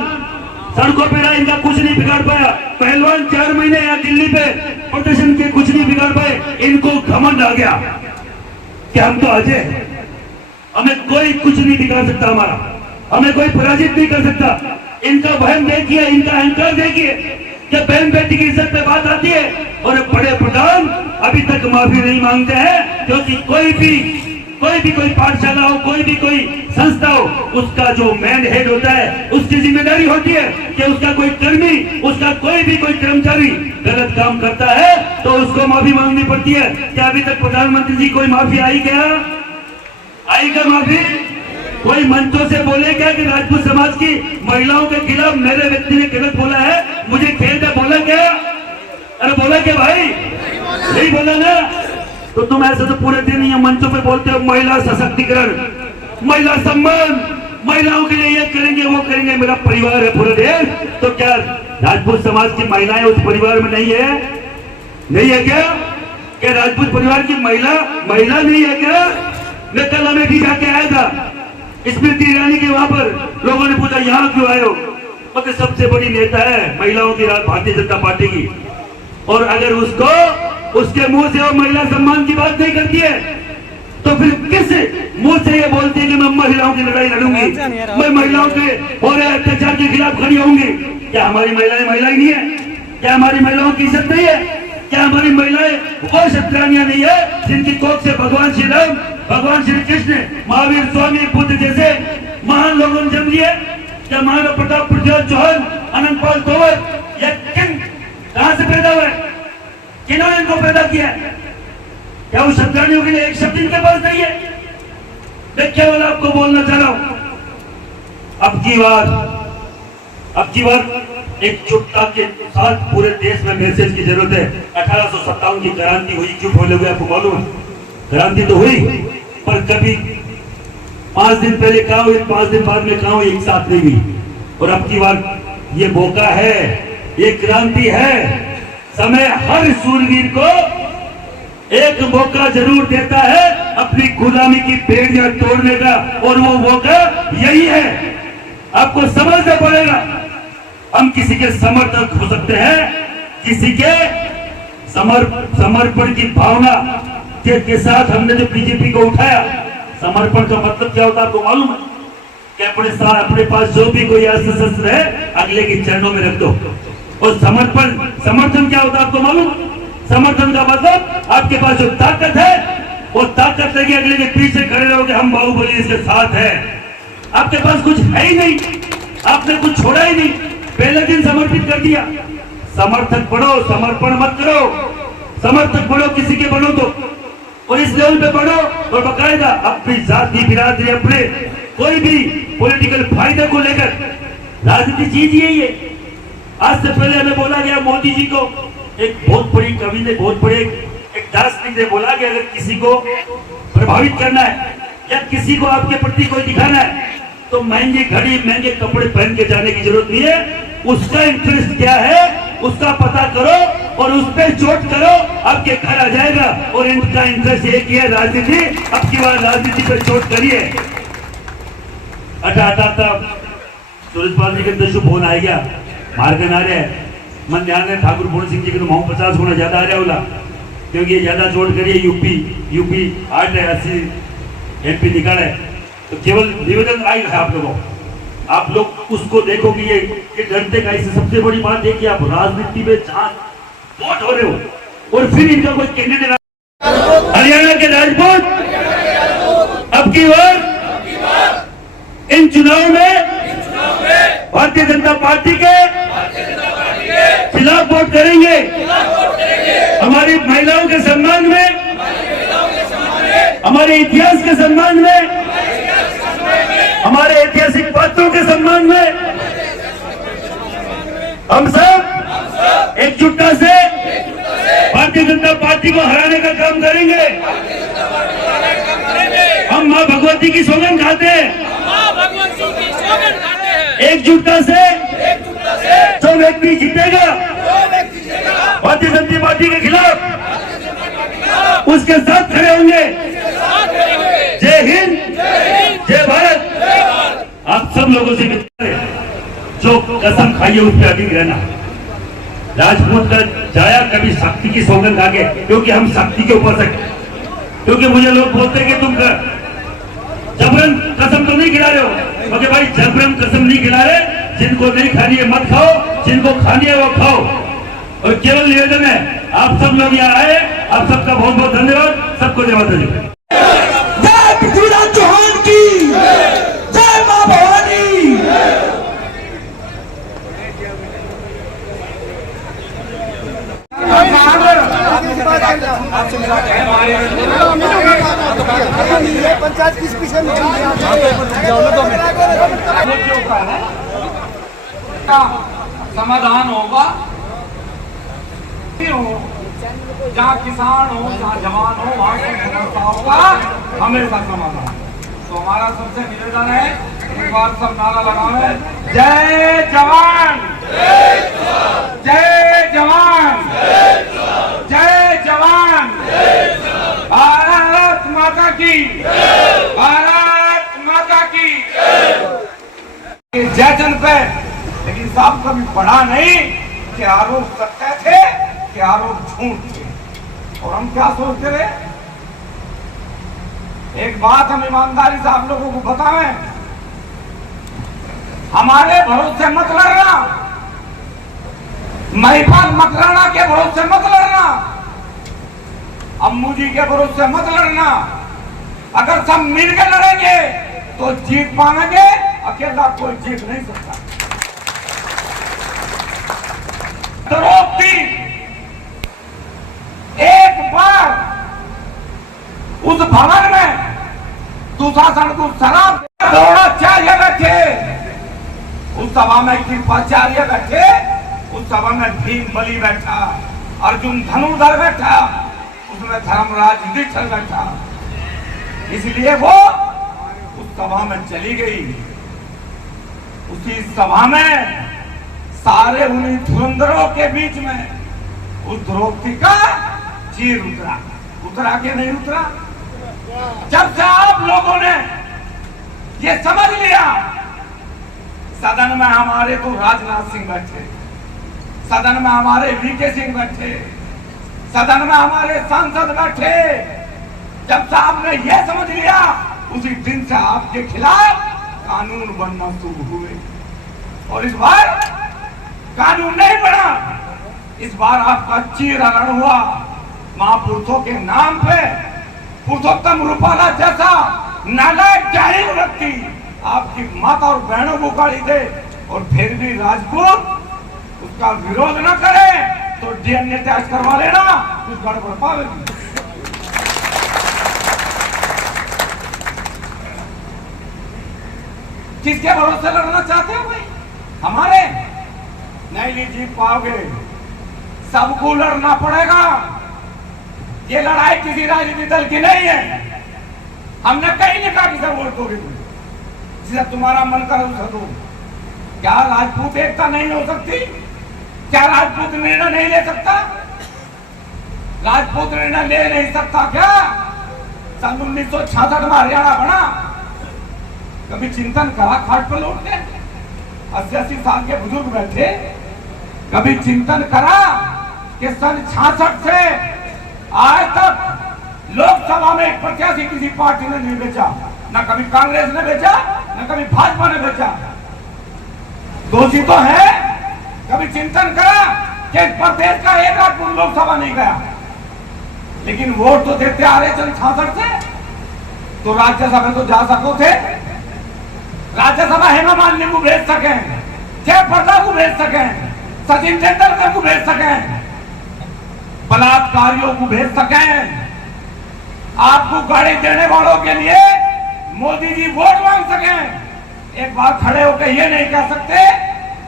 सड़कों पे रहा, इनका कुछ नहीं बिगाड़ पाया। पहलवान 4 महीने यहाँ दिल्ली पे प्रदर्शन के कुछ नहीं बिगाड़ पाए। इनको घमंड आ गया कि हम तो अजय हैं, हमें कोई कुछ नहीं बिगाड़ सकता, हमारा हमें कोई पराजित नहीं कर सकता। इनका वहम देखिए, इनका अहंकार देखिए, जब बहन बेटी की इज्जत पे बात आती है और बड़े प्रधान अभी तक माफी नहीं मांगते हैं, क्योंकि कोई भी कोई पाठशाला हो, कोई संस्था हो, उसका जो मैन हेड होता है उसकी जिम्मेदारी होती है कि उसका कोई कर्मी, उसका कोई कर्मचारी गलत काम करता है तो उसको माफी मांगनी पड़ती है। क्या अभी तक प्रधानमंत्री जी कोई माफी आई क्या? माफी? कोई मंचों से बोले क्या कि राजपूत समाज की महिलाओं के खिलाफ मेरे व्यक्ति ने गलत बोला है, मुझे खेद है, बोला क्या? अरे बोला क्या भाई? नहीं बोला ना? तो तुम ऐसे तो पूरे दिन ये मंचों पे बोलते हो महिला सशक्तिकरण, महिला सम्मान, महिलाओं के लिए ये करेंगे वो करेंगे, मेरा परिवार है पूरे देश। तो क्या राजपूत समाज की महिलाएं उस परिवार में नहीं है? नहीं है क्या? क्या राजपूत परिवार की महिला नहीं है क्या? मैं कल अमेठी जाके आया था, स्मृति ईरानी के वहां पर लोगों ने पूछा यहाँ क्यों आए हो? मतलब सबसे बड़ी नेता है महिलाओं की भारतीय जनता पार्टी की, और अगर उसके मुंह से वो महिला सम्मान की बात नहीं करती है तो फिर किस मुंह से ये बोलती है कि मैं महिलाओं की लड़ाई लड़ूंगी, मैं महिलाओं के हो रहे अत्याचार के खिलाफ खड़ी होंगी? क्या हमारी महिलाएं महिलाएं नहीं है? क्या हमारी महिलाओं की इज्जत नहीं है? क्या हमारी महिलाएं वो क्षत्रियानियां नहीं है जिनकी कोख से भगवान श्री राम, भगवान श्री कृष्ण, महावीर, स्वामी बुद्ध जैसे महान लोगों ने जन्म लिए? क्या महाराणा प्रताप, पृथ्वीराज चौहान, अनंतपाल तोमर, या किन कहां से पैदा हुए? किन्होंने इनको पैदा किया? क्या उस क्षत्रियानियों के लिए एक शब्द इनके पास नहीं है? मैं केवल आपको बोलना चाह रहा हूं, अब की बार एकजुटता के साथ पूरे देश में मैसेज की जरूरत है। 1857 की क्रांति हुई, क्यों बोले हुए आपको मालूम है? क्रांति तो हुई, पर कभी 5 दिन पहले कहां हुई, 5 दिन बाद में कहां हुई, एक साथ नहीं हुई। और अब की बार ये मौका है, ये क्रांति है। समय हर सूरवीर को एक मौका जरूर देता है अपनी गुलामी की बेड़ियां तोड़ने का, और वो मौका यही है। आपको समझना पड़ेगा, हम किसी के समर्थक हो सकते हैं, किसी के समर्पण की भावना के साथ हमने जो बीजेपी को उठाया। समर्पण का मतलब क्या होता है आपको मालूम है? कि अपने पास जो भी कोई अस्त्र शस्त्र है अगले के चरणों में रख दो। और समर्थन क्या होता है आपको मालूम? समर्थन का मतलब आपके पास जो ताकत है वो ताकत लगी अगले के पीछे खड़े रहोगे, हम बाहुबली इसके साथ है। आपके पास कुछ है ही नहीं, आपने कुछ छोड़ा ही नहीं, पहले दिन समर्पित कर दिया। समर्थक बढ़ो, समर्पण मत करो। समर्थक बढ़ो, किसी के बनो तो, और इस लेवल पे बढ़ो और बकायदा अपनी जाति, बिरादरी, अपने कोई भी पॉलिटिकल फायदे को लेकर राजनीति चीज यही है। आज से पहले हमें बोला गया, मोदी जी को एक बहुत बड़ी कवि ने, बहुत बड़े एक दार्शनिक ने बोला कि अगर किसी को प्रभावित करना है या किसी को आपके प्रति कोई दिखाना है तो महंगी घड़ी, महंगे कपड़े पहन के जाने की जरूरत नहीं है। उसका इंटरेस्ट क्या है उसका पता करो और उस पर चोट करो, आपके घर आ जाएगा। और इनका इंटरेस्ट एक ही है, राजनीति। अब की बार राजनीति पर चोट करिए। सूरजपाल जी के अंदर शुभ फोन आ गया, मार्गन आ रहे हैं, मन ध्यान है ठाकुर पूर्ण सिंह जी के तो माहौल 50 गुना ज्यादा आ रहा होला, क्योंकि ये ज्यादा चोट करिए। यूपी 8 है, 80 MP निकाला है। तो केवल निवेदन आई है आप लोगों, आप लोग उसको देखो कि ये डरते का। इससे सबसे बड़ी बात देखिए, आप राजनीति में जहां वोट हो रहे हो और फिर इनका कोई कैंडिडेट, हरियाणा के राजपूत अब की बार इन चुनाव में भारतीय जनता पार्टी के खिलाफ वोट करेंगे। हमारी महिलाओं के सम्मान में, हमारे इतिहास के सम्मान में, हमारे ऐतिहासिक पात्रों के सम्मान में हम सब एकजुटता से भारतीय जनता पार्टी को हराने का काम करेंगे। हम मां भगवती की सौगंध खाते हैं, एकजुटता से जो व्यक्ति जीतेगा भारतीय जनता पार्टी के खिलाफ, उसके साथ खड़े होंगे। जय हिंद, जय भारत। आप सब लोगों से जो कसम खाइए उस पर अडिग रहना। राजपूत का जाया कभी शक्ति की सौगंध आगे, क्योंकि हम शक्ति के ऊपर से, क्योंकि मुझे लोग बोलते हैं कि तुम जबरन कसम तो नहीं खिला रहे हो। क्योंकि भाई जबरन कसम नहीं खिला रहे, जिनको नहीं खानी है मत खाओ, जिनको खानी है वो खाओ। और केवल निवेदन है, आप सब लोग यहाँ आए, आप सबका बहुत बहुत धन्यवाद। सबको जय माता दी। जय पृथ्वीराज चौहान की, जय मां भवानी। पंचायत किस पीछे में समाधान होगा, जहाँ किसान हो, जहाँ जवान हो, वहाँ समस्या होगा, हमेशा समाधान। तो हमारा सबसे निवेदन है, एक बार सब नारा लगाओ, जय जवान, जय जवान, जय जवान, भारत माता की, भारत माता की जय। जन पे लेकिन साहब कभी पढ़ा नहीं कि आरोप सत्य थे कि आरोप झूठ थे। और हम क्या सोचते रहे? एक बात हम ईमानदारी से आप लोगों को बताएं, हमारे भरोसे मत लड़ना। महिपाल मकराना के भरोसे मत लड़ना, अम्मू जी के भरोसे मत लड़ना। अगर सब मिलकर लड़ेंगे तो जीत पाएंगे, अकेला कोई जीत नहीं सकता। द्रौपदी एक बार उस भवन में दुशासन को शराब द्रोणाचार्य बैठे, उस सभा में कृपाचार्य बैठे, उस सभा में भीम बलि बैठा, अर्जुन धनुर्धर बैठा, उसमें धर्मराज युधिष्ठिर बैठा। इसलिए वो उस सभा में चली गई। उसी सभा में सारे उन्हीं धुरंधरों के बीच में उस द्रौपदी का चीर उतरा। उतरा के नहीं उतरा? जब से आप लोगों ने ये समझ लिया, सदन में हमारे तो राजनाथ सिंह बैठे, सदन में हमारे वीके सिंह बैठे, सदन में हमारे सांसद बैठे, जब से आपने ये समझ लिया, उसी दिन से आपके खिलाफ कानून बनना शुरू हुए। और इस बार कानून नहीं बना, इस बार आपका चीरहरण हुआ। महापुरुषों के नाम पे पुरुषोत्तम रूपाला जैसा नालायक जाहिल व्यक्ति आपकी माता और बहनों को गाली दे और फिर भी राजपूत उसका विरोध न करे तो डीएनए टेस्ट करवा लेना, कुछ गड़बड़ पावेगी। किसके भरोसे लड़ना चाहते हो भाई? हमारे नहीं जीत पाओगे, सबको लड़ना पड़ेगा। ये लड़ाई किसी राजनीतिक दल की नहीं है। हमने कहीं नहीं कहा किसे वोट दोगे, जिसे तुम्हारा मन करे उसे दो। क्या राजपूत एकता नहीं हो सकती? क्या राजपूत निर्णय नहीं ले सकता? राजपूत निर्णय ले नहीं सकता क्या? सन 1966 में हरियाणा बना, कभी चिंतन करा खाट पर लौट के? 80-80 साल के बुजुर्ग बैठे, कभी चिंतन करा कि सन 66 से आज तक लोकसभा में एक प्रत्याशी किसी पार्टी ने नहीं बेचा, न कभी कांग्रेस ने बेचा, न कभी भाजपा ने बेचा। दोषी तो है। कभी चिंतन करा कि प्रदेश का एक राजपूत लोकसभा नहीं गया, लेकिन वोट तो देते आ रहे सन 66 से, तो राज्यसभा में तो जा सको थे। राज्यसभा हेमा मालिनी को भेज सके, जयप्रदा को भेज सके, सचिन तेंदुलकर को भेज सके, बलात्कारियों को भेज सके। आपको गाड़ी देने वालों के लिए मोदी जी वोट मांग सके। एक बार खड़े होकर ये नहीं कह सकते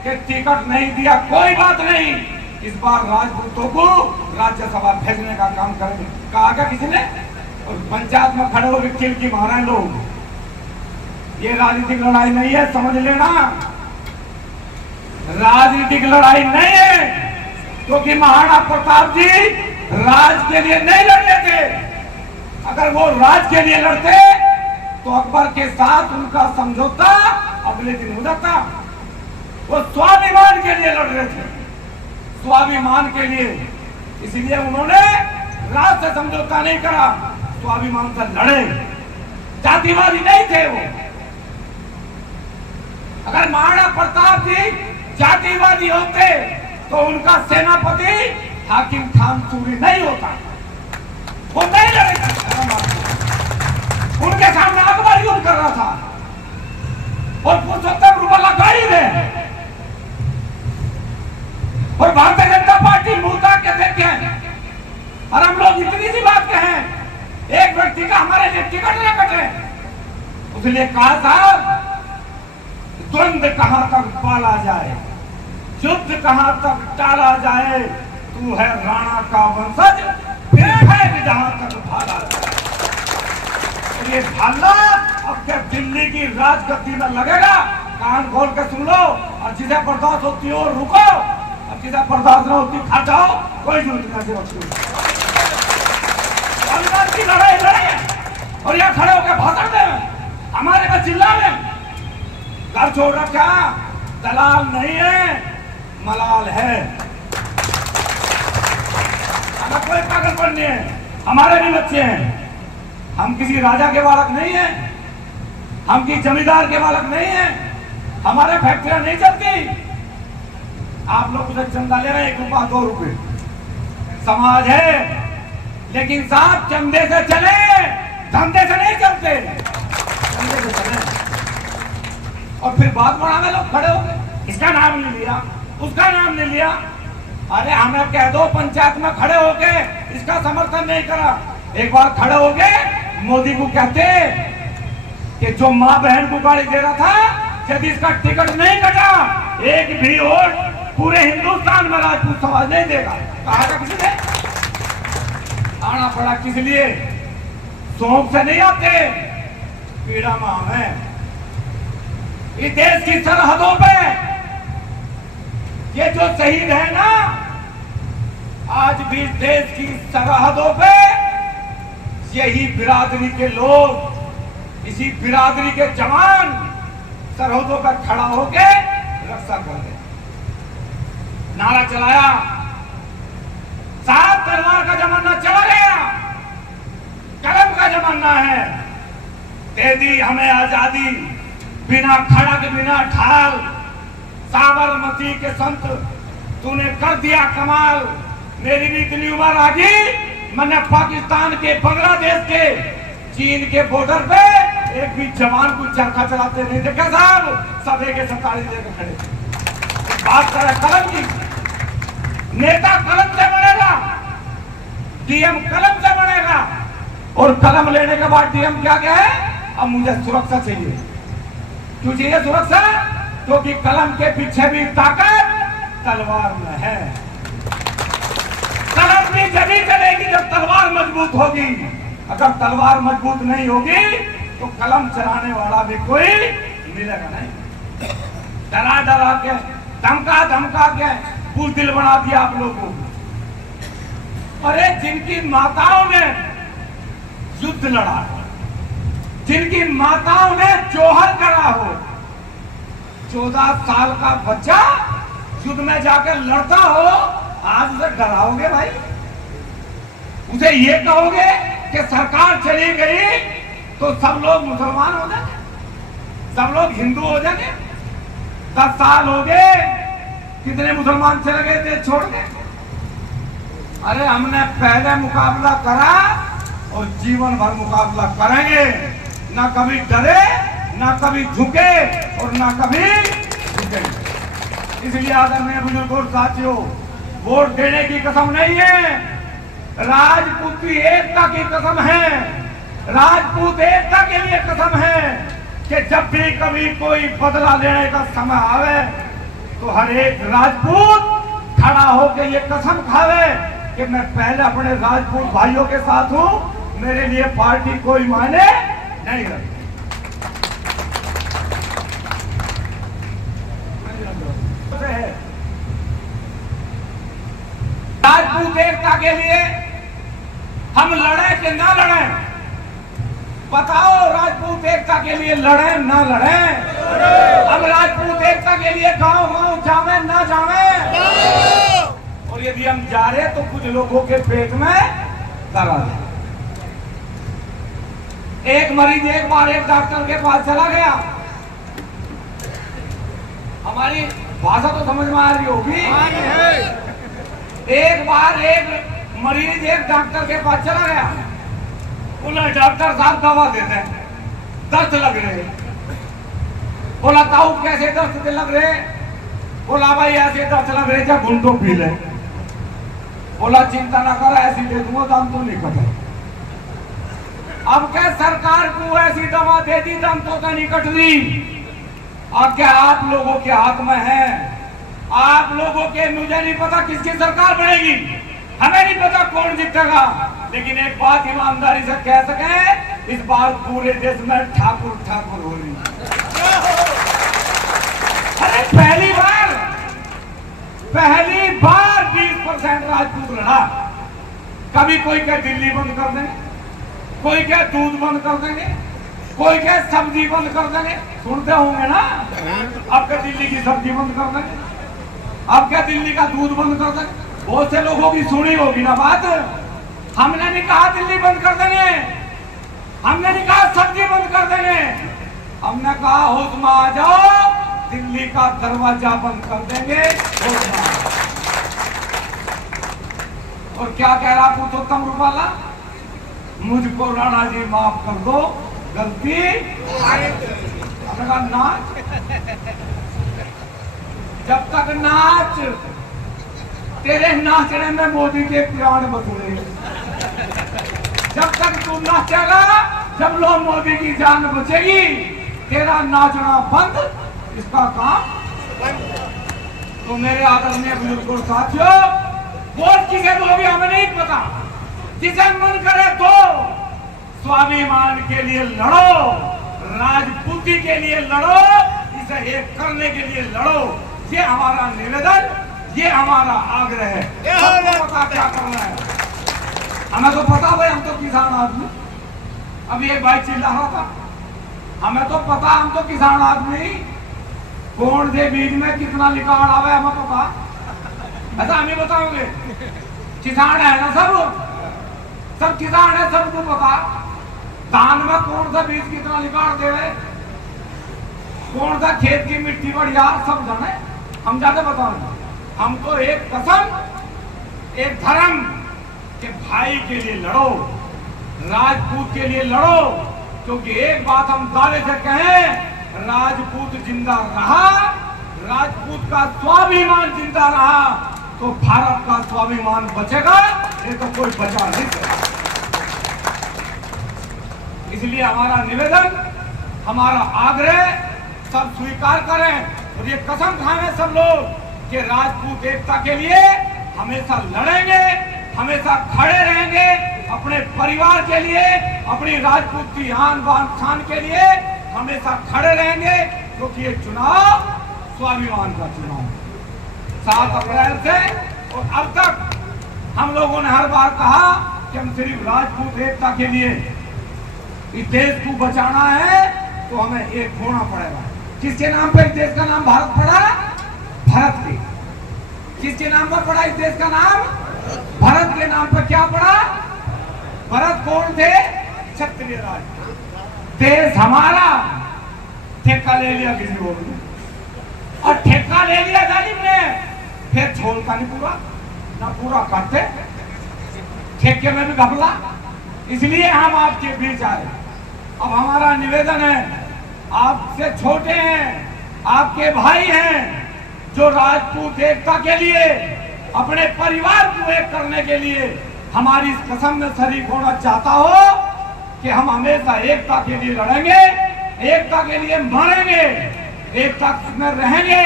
कि टिकट नहीं दिया, कोई बात नहीं, इस बार राजपूतों को राज्यसभा भेजने का काम करेंगे। कहा क्या किसी ने? और पंचायत में खड़े होकर चिल्की मारे लोग। ये राजनीतिक लड़ाई नहीं है, समझ लेना। राजनीतिक लड़ाई नहीं है, क्योंकि महाराणा प्रताप जी राज के लिए नहीं लड़ते थे। अगर वो राज के लिए लड़ते तो अकबर के साथ उनका समझौता अगले दिन हो जाता। वो स्वाभिमान के लिए लड़ रहे थे, स्वाभिमान के लिए, इसलिए उन्होंने राज से समझौता नहीं करा, स्वाभिमान से लड़े। जातिवादी नहीं थे वो। अगर महाराणा प्रताप जी जातिवादी होते तो उनका सेनापति हाकिम खान सूरी नहीं होता, वो नहीं लड़ेगा। उनके सामने अकबर युद्ध कर रहा था और पुरुषोत्तम रूपाला गाड़ी में, और भारतीय जनता पार्टी मुद्दा के देखे। और हम लोग इतनी सी बात कहें, एक व्यक्ति का हमारे लिए टिकट न कटे, उसने कहा था द्वंद्व कहां तक पाला जाए, युद्ध कहां तक टाला जाए, तू है राणा का वंशज, फिर है जहां तक भाला जाए। और ये भाला अब क्या दिल्ली की राजगद्दी में लगेगा? कान खोल के सुन लो, और जिसे बर्दाश्त होती हो रुको, और जिसे बर्दाश्त न होती खा जाओ, कोई जरूरत नहीं। की लड़ाई लड़े और यहाँ खड़े होकर भाषण दे, हमारे पे चिल्लावे। घर छोड़ रखा, दलाल नहीं है, मलाल है। अगर कोई पागलपन नहीं है, हमारे भी बच्चे हैं, हम किसी राजा के बालक नहीं हैं, हम किसी जमींदार के बालक नहीं हैं, हमारे फैक्ट्रियां नहीं चलती। आप लोग उसे चंदा ले रहे हैं, 1 रुपया 2 रुपए, समाज है। लेकिन साहब चंदे से चले, धंधे से नहीं चलते, चंदे से चले। और फिर बात बढ़ाने लोग खड़े हो गए, इसका नाम नहीं लिया, उसका नाम नहीं लिया। अरे हमें कह दो पंचायत में खड़े होके इसका समर्थन नहीं करा, एक बार खड़े हो गए मोदी को कहते कि जो माँ बहन को गाड़ी दे रहा था, यदि इसका टिकट नहीं कटा, एक भी वोट पूरे हिंदुस्तान में राजपूत समाज नहीं देगा। कहा था किसी ने? आना पड़ा किस लिए? सौंप से नहीं आते, पीड़ा में है। इस देश की सरहदों पे ये जो शहीद है ना, आज भी देश की सरहदों पे यही बिरादरी के लोग, इसी बिरादरी के जवान सरहदों पर खड़ा होके रक्षा कर रहे। नारा चलाया, साहब तलवार का जमाना चला गया, कलम का जमाना है। दे दी हमें आजादी, बिना खड़ग बिना ढाल, साबरमती के संत तूने कर दिया कमाल। मेरी भी इतनी उम्र आ गई, मैंने पाकिस्तान के, बांग्लादेश के, चीन के बॉर्डर पे एक भी जवान को चरखा चलाते नहीं देखा साहब। सब एक 47 लेकर खड़े थे। बात करें कलम की, नेता कलम से बनेगा, डीएम कलम से बनेगा। और कलम लेने के बाद डीएम क्या कहे? अब मुझे सुरक्षा चाहिए। क्यों चाहिए सुरक्षा? क्योंकि कलम के पीछे भी ताकत तलवार में है। कलम भी जभी चलेगी जब तलवार मजबूत होगी। अगर तलवार मजबूत नहीं होगी तो कलम चलाने वाला भी कोई मिलेगा नहीं। डरा डरा के, धमका धमका के बुज़दिल बना दिया आप लोगों को। अरे जिनकी माताओं ने युद्ध लड़ा, जिनकी माताओं ने जोहर करा हो, 14 साल का बच्चा युद्ध में जाकर लड़ता हो, आज उसे डराओगे भाई? उसे ये कहोगे कि सरकार चली गई तो सब लोग मुसलमान हो जाएंगे, सब लोग हिंदू हो जाएंगे? 10 साल हो गए, कितने मुसलमान चले गए थे छोड़ के? अरे हमने पहले मुकाबला करा और जीवन भर मुकाबला करेंगे। ना कभी डरे, ना कभी झुके और ना कभी झुकेंगे। इसलिए आदरणीय बुजुर्गों और साथियों, वोट देने की कसम नहीं है, राजपूत की एकता की कसम है। राजपूत एकता के लिए कसम है कि जब भी कभी कोई बदला लेने का समय आवे तो हर एक राजपूत खड़ा होकर ये कसम खावे कि मैं पहले अपने राजपूत भाइयों के साथ हूं, मेरे लिए पार्टी कोई मायने नहीं रखती। राजपूत एकता के लिए हम लड़े कि ना लड़े? बताओ, राजपूत एकता के लिए लड़े ना लड़े? हम राजपूत एकता के लिए गांव गांव जावे ना जावे? और यदि हम जा रहे तो कुछ लोगों के पेट में दर्द है। एक मरीज एक बार एक डॉक्टर के पास चला गया, हमारी भाषा तो समझ में आ रही होगी। एक बार एक मरीज एक डॉक्टर के पास चला गया, बोला डॉक्टर साहब दवा देते हैं, दर्द लग रहे। बोला ताऊ कैसे दर्द लग रहे? बोला भाई ऐसे दर्द लग रहे, क्या घुंटो पी ले। बोला चिंता ना कर, ऐसी दे दूंगा, दाम तो नहीं कटे। अब क्या सरकार को ऐसी दवा दे दी, दाम तो नहीं कट दी। अब क्या आप लोगों के हाथ में है? आप लोगों के, मुझे नहीं पता किसकी सरकार बनेगी, हमें नहीं पता कौन जीतेगा, लेकिन एक बात ईमानदारी से कह सके, इस बार पूरे देश में ठाकुर ठाकुर हो रही है। अरे पहली बार 20% राजपूत लड़ा। कभी कोई क्या दिल्ली बंद कर देंगे, कोई क्या दूध बंद कर देंगे, कोई क्या सब्जी बंद कर देंगे, सुनते होंगे ना? अब क्या दिल्ली की सब्जी बंद कर देंगे, अब क्या दिल्ली का दूध बंद कर देंगे? बहुत से लोगों की सुनी होगी ना बात। हमने नहीं कहा दिल्ली बंद कर देंगे, हमने नहीं कहा सब्जी बंद कर देंगे, हमने कहा होश में आ जाओ, दिल्ली का दरवाजा बंद कर देंगे। और क्या कह रहा पुरुषोत्तम रूपाला, मुझको राणा जी माफ कर दो, गलती हमने कहा नाच, जब तक नाच, तेरे नाचने में मोदी के प्राण बचेंगे। जब तक तू नाचेगा, जब लोग मोदी की जान बचेगी, तेरा नाचना बंद, इसका काम। तो मेरे आदरणीय बुजुर्गों साथियों, वोट किसे दोगे हमें नहीं पता, जिसे मन करे तो स्वाभिमान के लिए लड़ो, राजपूती के लिए लड़ो, इसे एक करने के लिए लड़ो। ये हमारा निवेदन, ये हमारा आग्रह है। सबको पता क्या करना है, हमें तो पता भाई, हम तो किसान आदमी। अभी एक भाई चिल्ला रहा था, हमें तो पता, हम तो किसान आदमी, कौन से बीज में कितना लिकाड़ आवे हमें पता, ऐसा हम ही बताओगे। किसान है ना, सब किसान है, सबको पता धान में कौन सा बीज कितना लिकाड़ देवे, कौन सा खेत की मिट्टी बढ़िया, सब जाने। हम ज्यादा बताओगे, हम तो एक कसम, एक धर्म के भाई के लिए लड़ो, राजपूत के लिए लड़ो। क्योंकि एक बात हम दावे से कहें, राजपूत जिंदा रहा, राजपूत का स्वाभिमान जिंदा रहा, तो भारत का स्वाभिमान बचेगा, ये तो कोई बचा नहीं सकता। इसलिए हमारा निवेदन, हमारा आग्रह, सब स्वीकार करें और ये कसम खाएं सब लोग कि राजपूत एकता के लिए हमेशा लड़ेंगे, हमेशा खड़े रहेंगे, अपने परिवार के लिए, अपनी राजपूत की आन बान शान के लिए हमेशा खड़े रहेंगे। क्योंकि ये चुनाव स्वाभिमान का चुनाव 7 अप्रैल से, और अब तक हम लोगों ने हर बार कहा कि हम सिर्फ राजपूत एकता के लिए, इस देश को बचाना है तो हमें एक होना पड़ेगा। किसके नाम पर इस देश का नाम भारत पड़ा? भारत के। किसके नाम पर पड़ा इस देश का नाम? भारत के नाम पर। क्या पड़ा? भरत कौन थे? क्षत्रिय राज। देश हमारा, ठेका ले लिया किसी को, और ठेका ले लिया जालिम ने, फिर छोड़ता नहीं पूरा, ना पूरा करते, ठेके में भी घपला। इसलिए हम आपके बीच आए। अब हमारा निवेदन है, आपसे छोटे हैं, आपके भाई हैं, जो राजपूत एकता के लिए, अपने परिवार को एक करने के लिए हमारी इस कसम में शरीक होना चाहता हो कि हम हमेशा एकता के लिए लड़ेंगे, एकता के लिए मरेंगे, एकता में रहेंगे।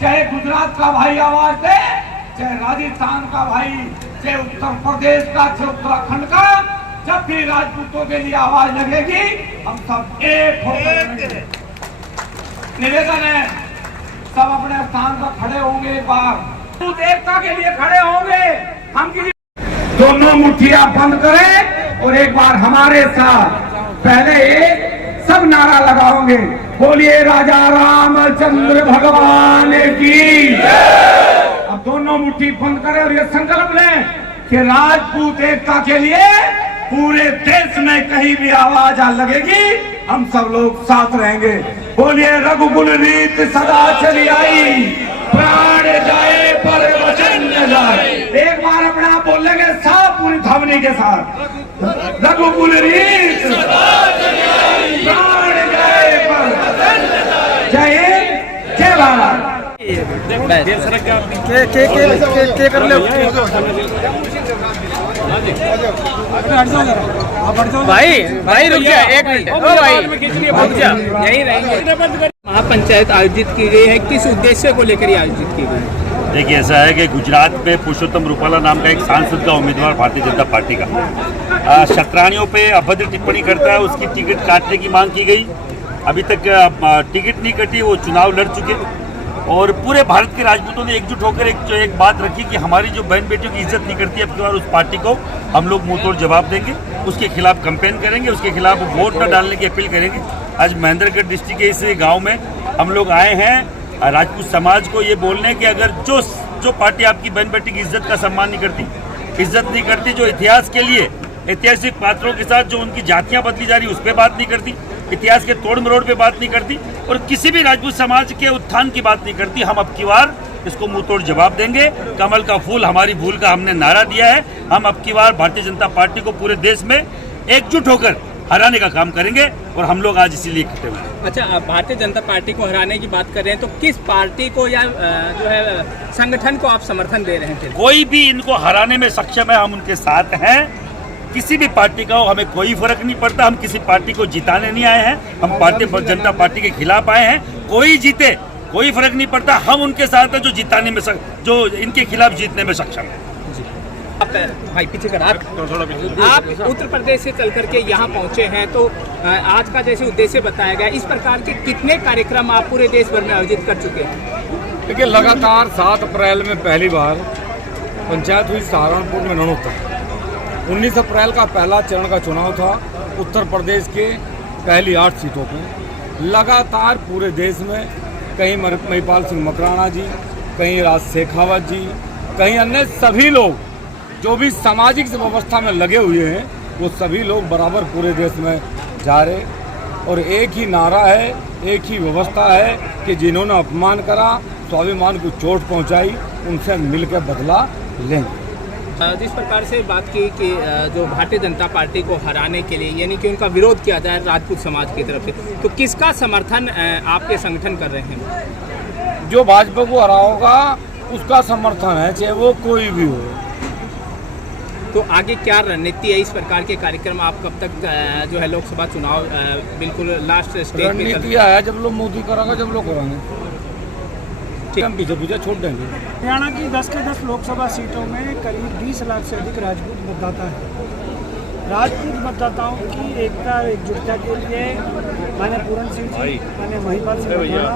चाहे गुजरात का भाई आवाज दे, चाहे राजस्थान का भाई, चाहे उत्तर प्रदेश का, चाहे उत्तराखंड का, जब भी राजपूतों के लिए आवाज लगेगी, हम सब एक होकर रहेंगे। निवेदन है, सब अपने स्थान पर खड़े होंगे, एक बार एकता के लिए खड़े होंगे। हम किसी दोनों मुट्ठियां बंद करें और एक बार हमारे साथ पहले सब नारा लगाओगे, बोलिए राजा रामचंद्र भगवान की। अब दोनों मुट्ठी बंद करें और ये संकल्प लें कि राजपूत एकता के लिए पूरे देश में कहीं भी आवाज लगेगी, हम सब लोग साथ रहेंगे। बोलिए रघुकुल रीत सदा चली आई, प्राण जाए पर वचन न जाए। एक बार अपना आप बोल लेंगे साफ पूरी ध्वनि के साथ, रघुकुल रीत सदा चली आई, प्राण जाए पर वचन न जाए। जय हिंद, जय भारत। कर लो भाई रुक जा, 1 मिनट। ओ भाई रुक जा, यहीं रहेंगे। महापंचायत आयोजित की गई है, किस उद्देश्य को लेकर आयोजित की गई है? देखिए, ऐसा है कि गुजरात में पुरुषोत्तम रूपाला नाम का एक सांसद का उम्मीदवार भारतीय जनता पार्टी का शतरानियों पे अभद्र टिप्पणी करता है, उसकी टिकट काटने की मांग की गई। अभी तक टिकट नहीं कटी, वो चुनाव लड़ चुके और पूरे भारत के राजपूतों ने एकजुट होकर एक बात रखी कि हमारी जो बहन बेटियों की इज्जत नहीं करती, अब की बार उस पार्टी को हम लोग मुंह तोड़ जवाब देंगे, उसके खिलाफ कैंपेन करेंगे, उसके खिलाफ वोट न डालने की अपील करेंगे। आज महेंद्रगढ़ डिस्ट्रिक्ट के इस गाँव में हम लोग आए हैं राजपूत समाज को ये बोलने कि अगर जो पार्टी आपकी बहन बेटी की इज्जत का सम्मान नहीं करती, इज्जत नहीं करती, जो इतिहास के लिए ऐतिहासिक पात्रों के साथ जो उनकी जातियां बदली जा रही उस पर बात नहीं करती, इतिहास के तोड़ मरोड़ पे बात नहीं करती और किसी भी राजपूत समाज के उत्थान की बात नहीं करती। हम अब की बार इसको मुंह तोड़ जवाब देंगे। कमल का फूल हमारी भूल का हमने नारा दिया है। हम अब की बार भारतीय जनता पार्टी को पूरे देश में एकजुट होकर हराने का काम करेंगे और हम लोग आज इसीलिए इकट्ठे हुए हैं। अच्छा, आप भारतीय जनता पार्टी को हराने की बात कर रहे हैं तो किस पार्टी को या जो है संगठन को आप समर्थन दे रहे हैं? कोई भी इनको हराने में सक्षम है, हम उनके साथ हैं। किसी भी पार्टी का हो हमें कोई फर्क नहीं पड़ता। हम किसी पार्टी को जिताने नहीं आए हैं, हम भारतीय जनता पार्टी के खिलाफ आए हैं। कोई जीते कोई फर्क नहीं पड़ता, हम उनके साथ हैं जो जिताने में जो इनके खिलाफ जीतने में सक्षम है। आप भाई पीछे कर, आप उत्तर प्रदेश से चल करके यहाँ पहुँचे हैं तो आज का जैसे उद्देश्य बताया गया, इस प्रकार के कितने कार्यक्रम आप पूरे देश भर में आयोजित कर चुके हैं? देखिए, लगातार 7 अप्रैल में पहली बार पंचायत हुई सहारनपुर में ननौतर। 19 अप्रैल का पहला चरण का चुनाव था उत्तर प्रदेश के पहली 8 सीटों पर। लगातार पूरे देश में कहीं महिपाल सिंह मकराना जी, कहीं राज शेखावत जी, कहीं अन्य सभी लोग जो भी सामाजिक व्यवस्था में लगे हुए हैं वो सभी लोग बराबर पूरे देश में जा रहे और एक ही नारा है, एक ही व्यवस्था है कि जिन्होंने अपमान करा, स्वाभिमान को चोट पहुंचाई, उनसे मिलकर बदला लेंगे। जिस प्रकार से बात की कि जो भारतीय जनता पार्टी को हराने के लिए यानी कि उनका विरोध किया जाए राजपूत समाज की तरफ से, तो किसका समर्थन आपके संगठन कर रहे हैं? जो भाजपा को हराओगा उसका समर्थन है, चाहे वो कोई भी हो। तो आगे क्या रणनीति है? इस प्रकार के कार्यक्रम आप कब तक जो है लोकसभा चुनाव बिल्कुल लास्ट स्टेज में? रणनीति है जब लोग मोदी कराएगा, जब लोग कराएंगे, हम पीछे पीछे छोड़ देंगे। हरियाणा की 10 के 10 लोकसभा सीटों में करीब 20 लाख से अधिक राजपूत मतदाता है। राजपूत मतदाताओं की एकता एकजुटता के लिए मैंने पूरन सिंह जी, मैंने महिपाल सिंह मकराना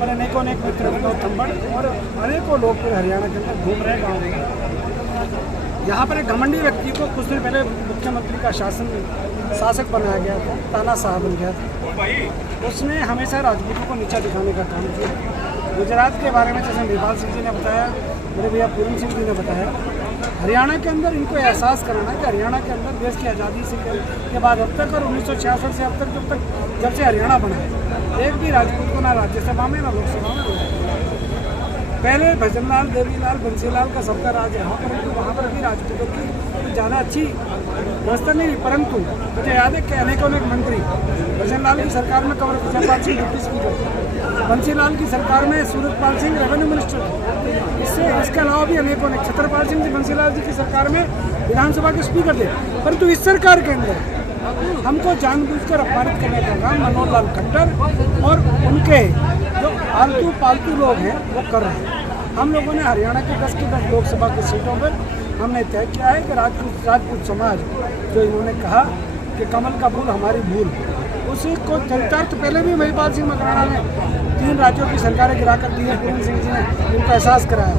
और अनेकों मित्र विनोद थंबड़ और अनेकों लोग हरियाणा के अंदर घूम रहे गाँव में। यहाँ पर एक घमंडी व्यक्ति को कुछ दिन पहले मुख्यमंत्री का शासक बनाया गया था, तानाशाह बन गया था। उसने हमेशा राजपूतों को नीचा दिखाने का काम किया। गुजरात के बारे में जैसे महिपाल सिंह जी ने बताया, मेरे भैया पूरन सिंह जी ने बताया, हरियाणा के अंदर इनको एहसास कराना कि हरियाणा के अंदर देश की आज़ादी से के बाद अब तक और 1966 से अब तक जब से हरियाणा बना है, एक भी राजपूत को ना राज्यसभा में ना लोकसभा में। पहले भजनलाल, देवीलाल, बंसीलाल का सबका राज है, वहाँ पर भी राजपूतों की ज़्यादा अच्छी व्यवस्था नहीं, परंतु मुझे याद है कि अनेकों मंत्री, भजनलाल की सरकार में कंवर किशनपाल सिंह डिप्टी स्पीकर, बंसीलाल की सरकार में सूरजपाल सिंह रेवेन्यू मिनिस्टर, इसके अलावा भी अनेकों छत्रपाल सिंह जी बंसीलाल जी की सरकार में विधानसभा के स्पीकर थे। परंतु इस सरकार के अंदर हमको जानबूझकर अपमानित करने का काम मनोहर लाल खट्टर और उनके जो आलतू पालतू लोग हैं वो कर रहे हैं। हम लोगों ने हरियाणा के 10 की 10 लोकसभा की सीटों पर हमने तय किया है कि राजपूत समाज जो इन्होंने कहा कि कमल का फूल हमारी भूल, उसी को चरितार्थ पहले भी महिपाल सिंह मकराना ने 3 राज्यों की सरकारें गिरा कर दी है। पूरन सिंह जी ने उनको एहसास कराया।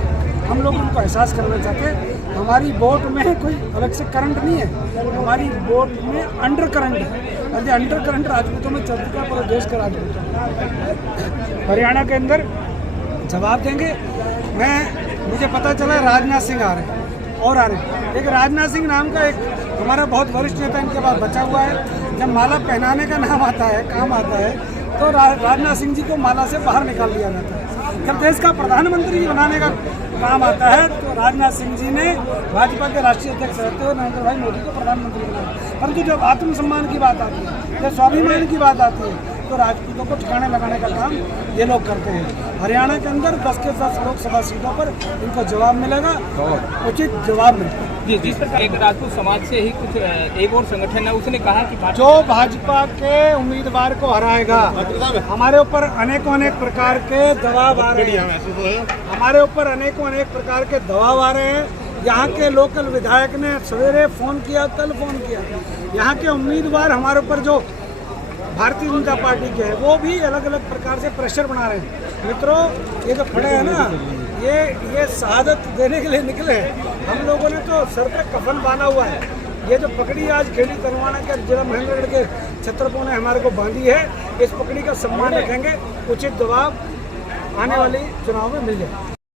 हम लोग उनको एहसास कराना चाहते हैं हमारी वोट में कोई अलग से करंट नहीं है, हमारी वोट में अंडर करंट है और ये अंडर करंट राजपूतों में चल चुका, पूरे देश के राजपूतों हरियाणा के अंदर जवाब देंगे। मुझे पता चला राजनाथ सिंह आ रहे हैं और आ रहे हैं। एक राजनाथ सिंह नाम का एक हमारा बहुत वरिष्ठ नेता इनके पास बचा हुआ है। जब माला पहनाने का नाम आता है, काम आता है, तो राजनाथ सिंह जी को माला से बाहर निकाल दिया जाता है। जब देश का प्रधानमंत्री बनाने का काम आता है तो राजनाथ सिंह जी ने भाजपा के राष्ट्रीय अध्यक्ष रहते हुए नरेंद्र भाई मोदी को प्रधानमंत्री बनाया। परंतु जब आत्मसम्मान की बात आती है, जब स्वाभिमान की बात आती है, तो राजपूतों को ठिकाने लगाने का काम ये लोग करते हैं। हरियाणा के अंदर 10 के 10 लोकसभा सीटों पर इनको जवाब मिलेगा, उचित जवाब मिलेगा। जी, जिस प्रकार एक राजपूत समाज से ही कुछ एक और संगठन है, उसने कहा कि जो भाजपा के उम्मीदवार को हराएगा, हमारे ऊपर अनेकों प्रकार के दबाव आ रहे हैं, हमारे ऊपर अनेकों प्रकार के दबाव आ रहे हैं। यहाँ के लोकल विधायक ने सवेरे फ़ोन किया, कल फ़ोन किया। यहाँ के उम्मीदवार हमारे ऊपर जो भारतीय जनता पार्टी के हैं वो भी अलग अलग प्रकार से प्रेशर बना रहे हैं। मित्रों, ये जो खड़े हैं ना, ये शहादत देने के लिए निकले हैं। हम लोगों ने तो सर पे कफन बांधा हुआ है। ये जो पगड़ी आज खेड़ी तलवाना के जिला महेंद्रगढ़ के छत्रपों ने हमारे को बांधी है, इस पगड़ी का सम्मान रखेंगे, उचित जवाब आने वाले चुनाव में मिल जाए।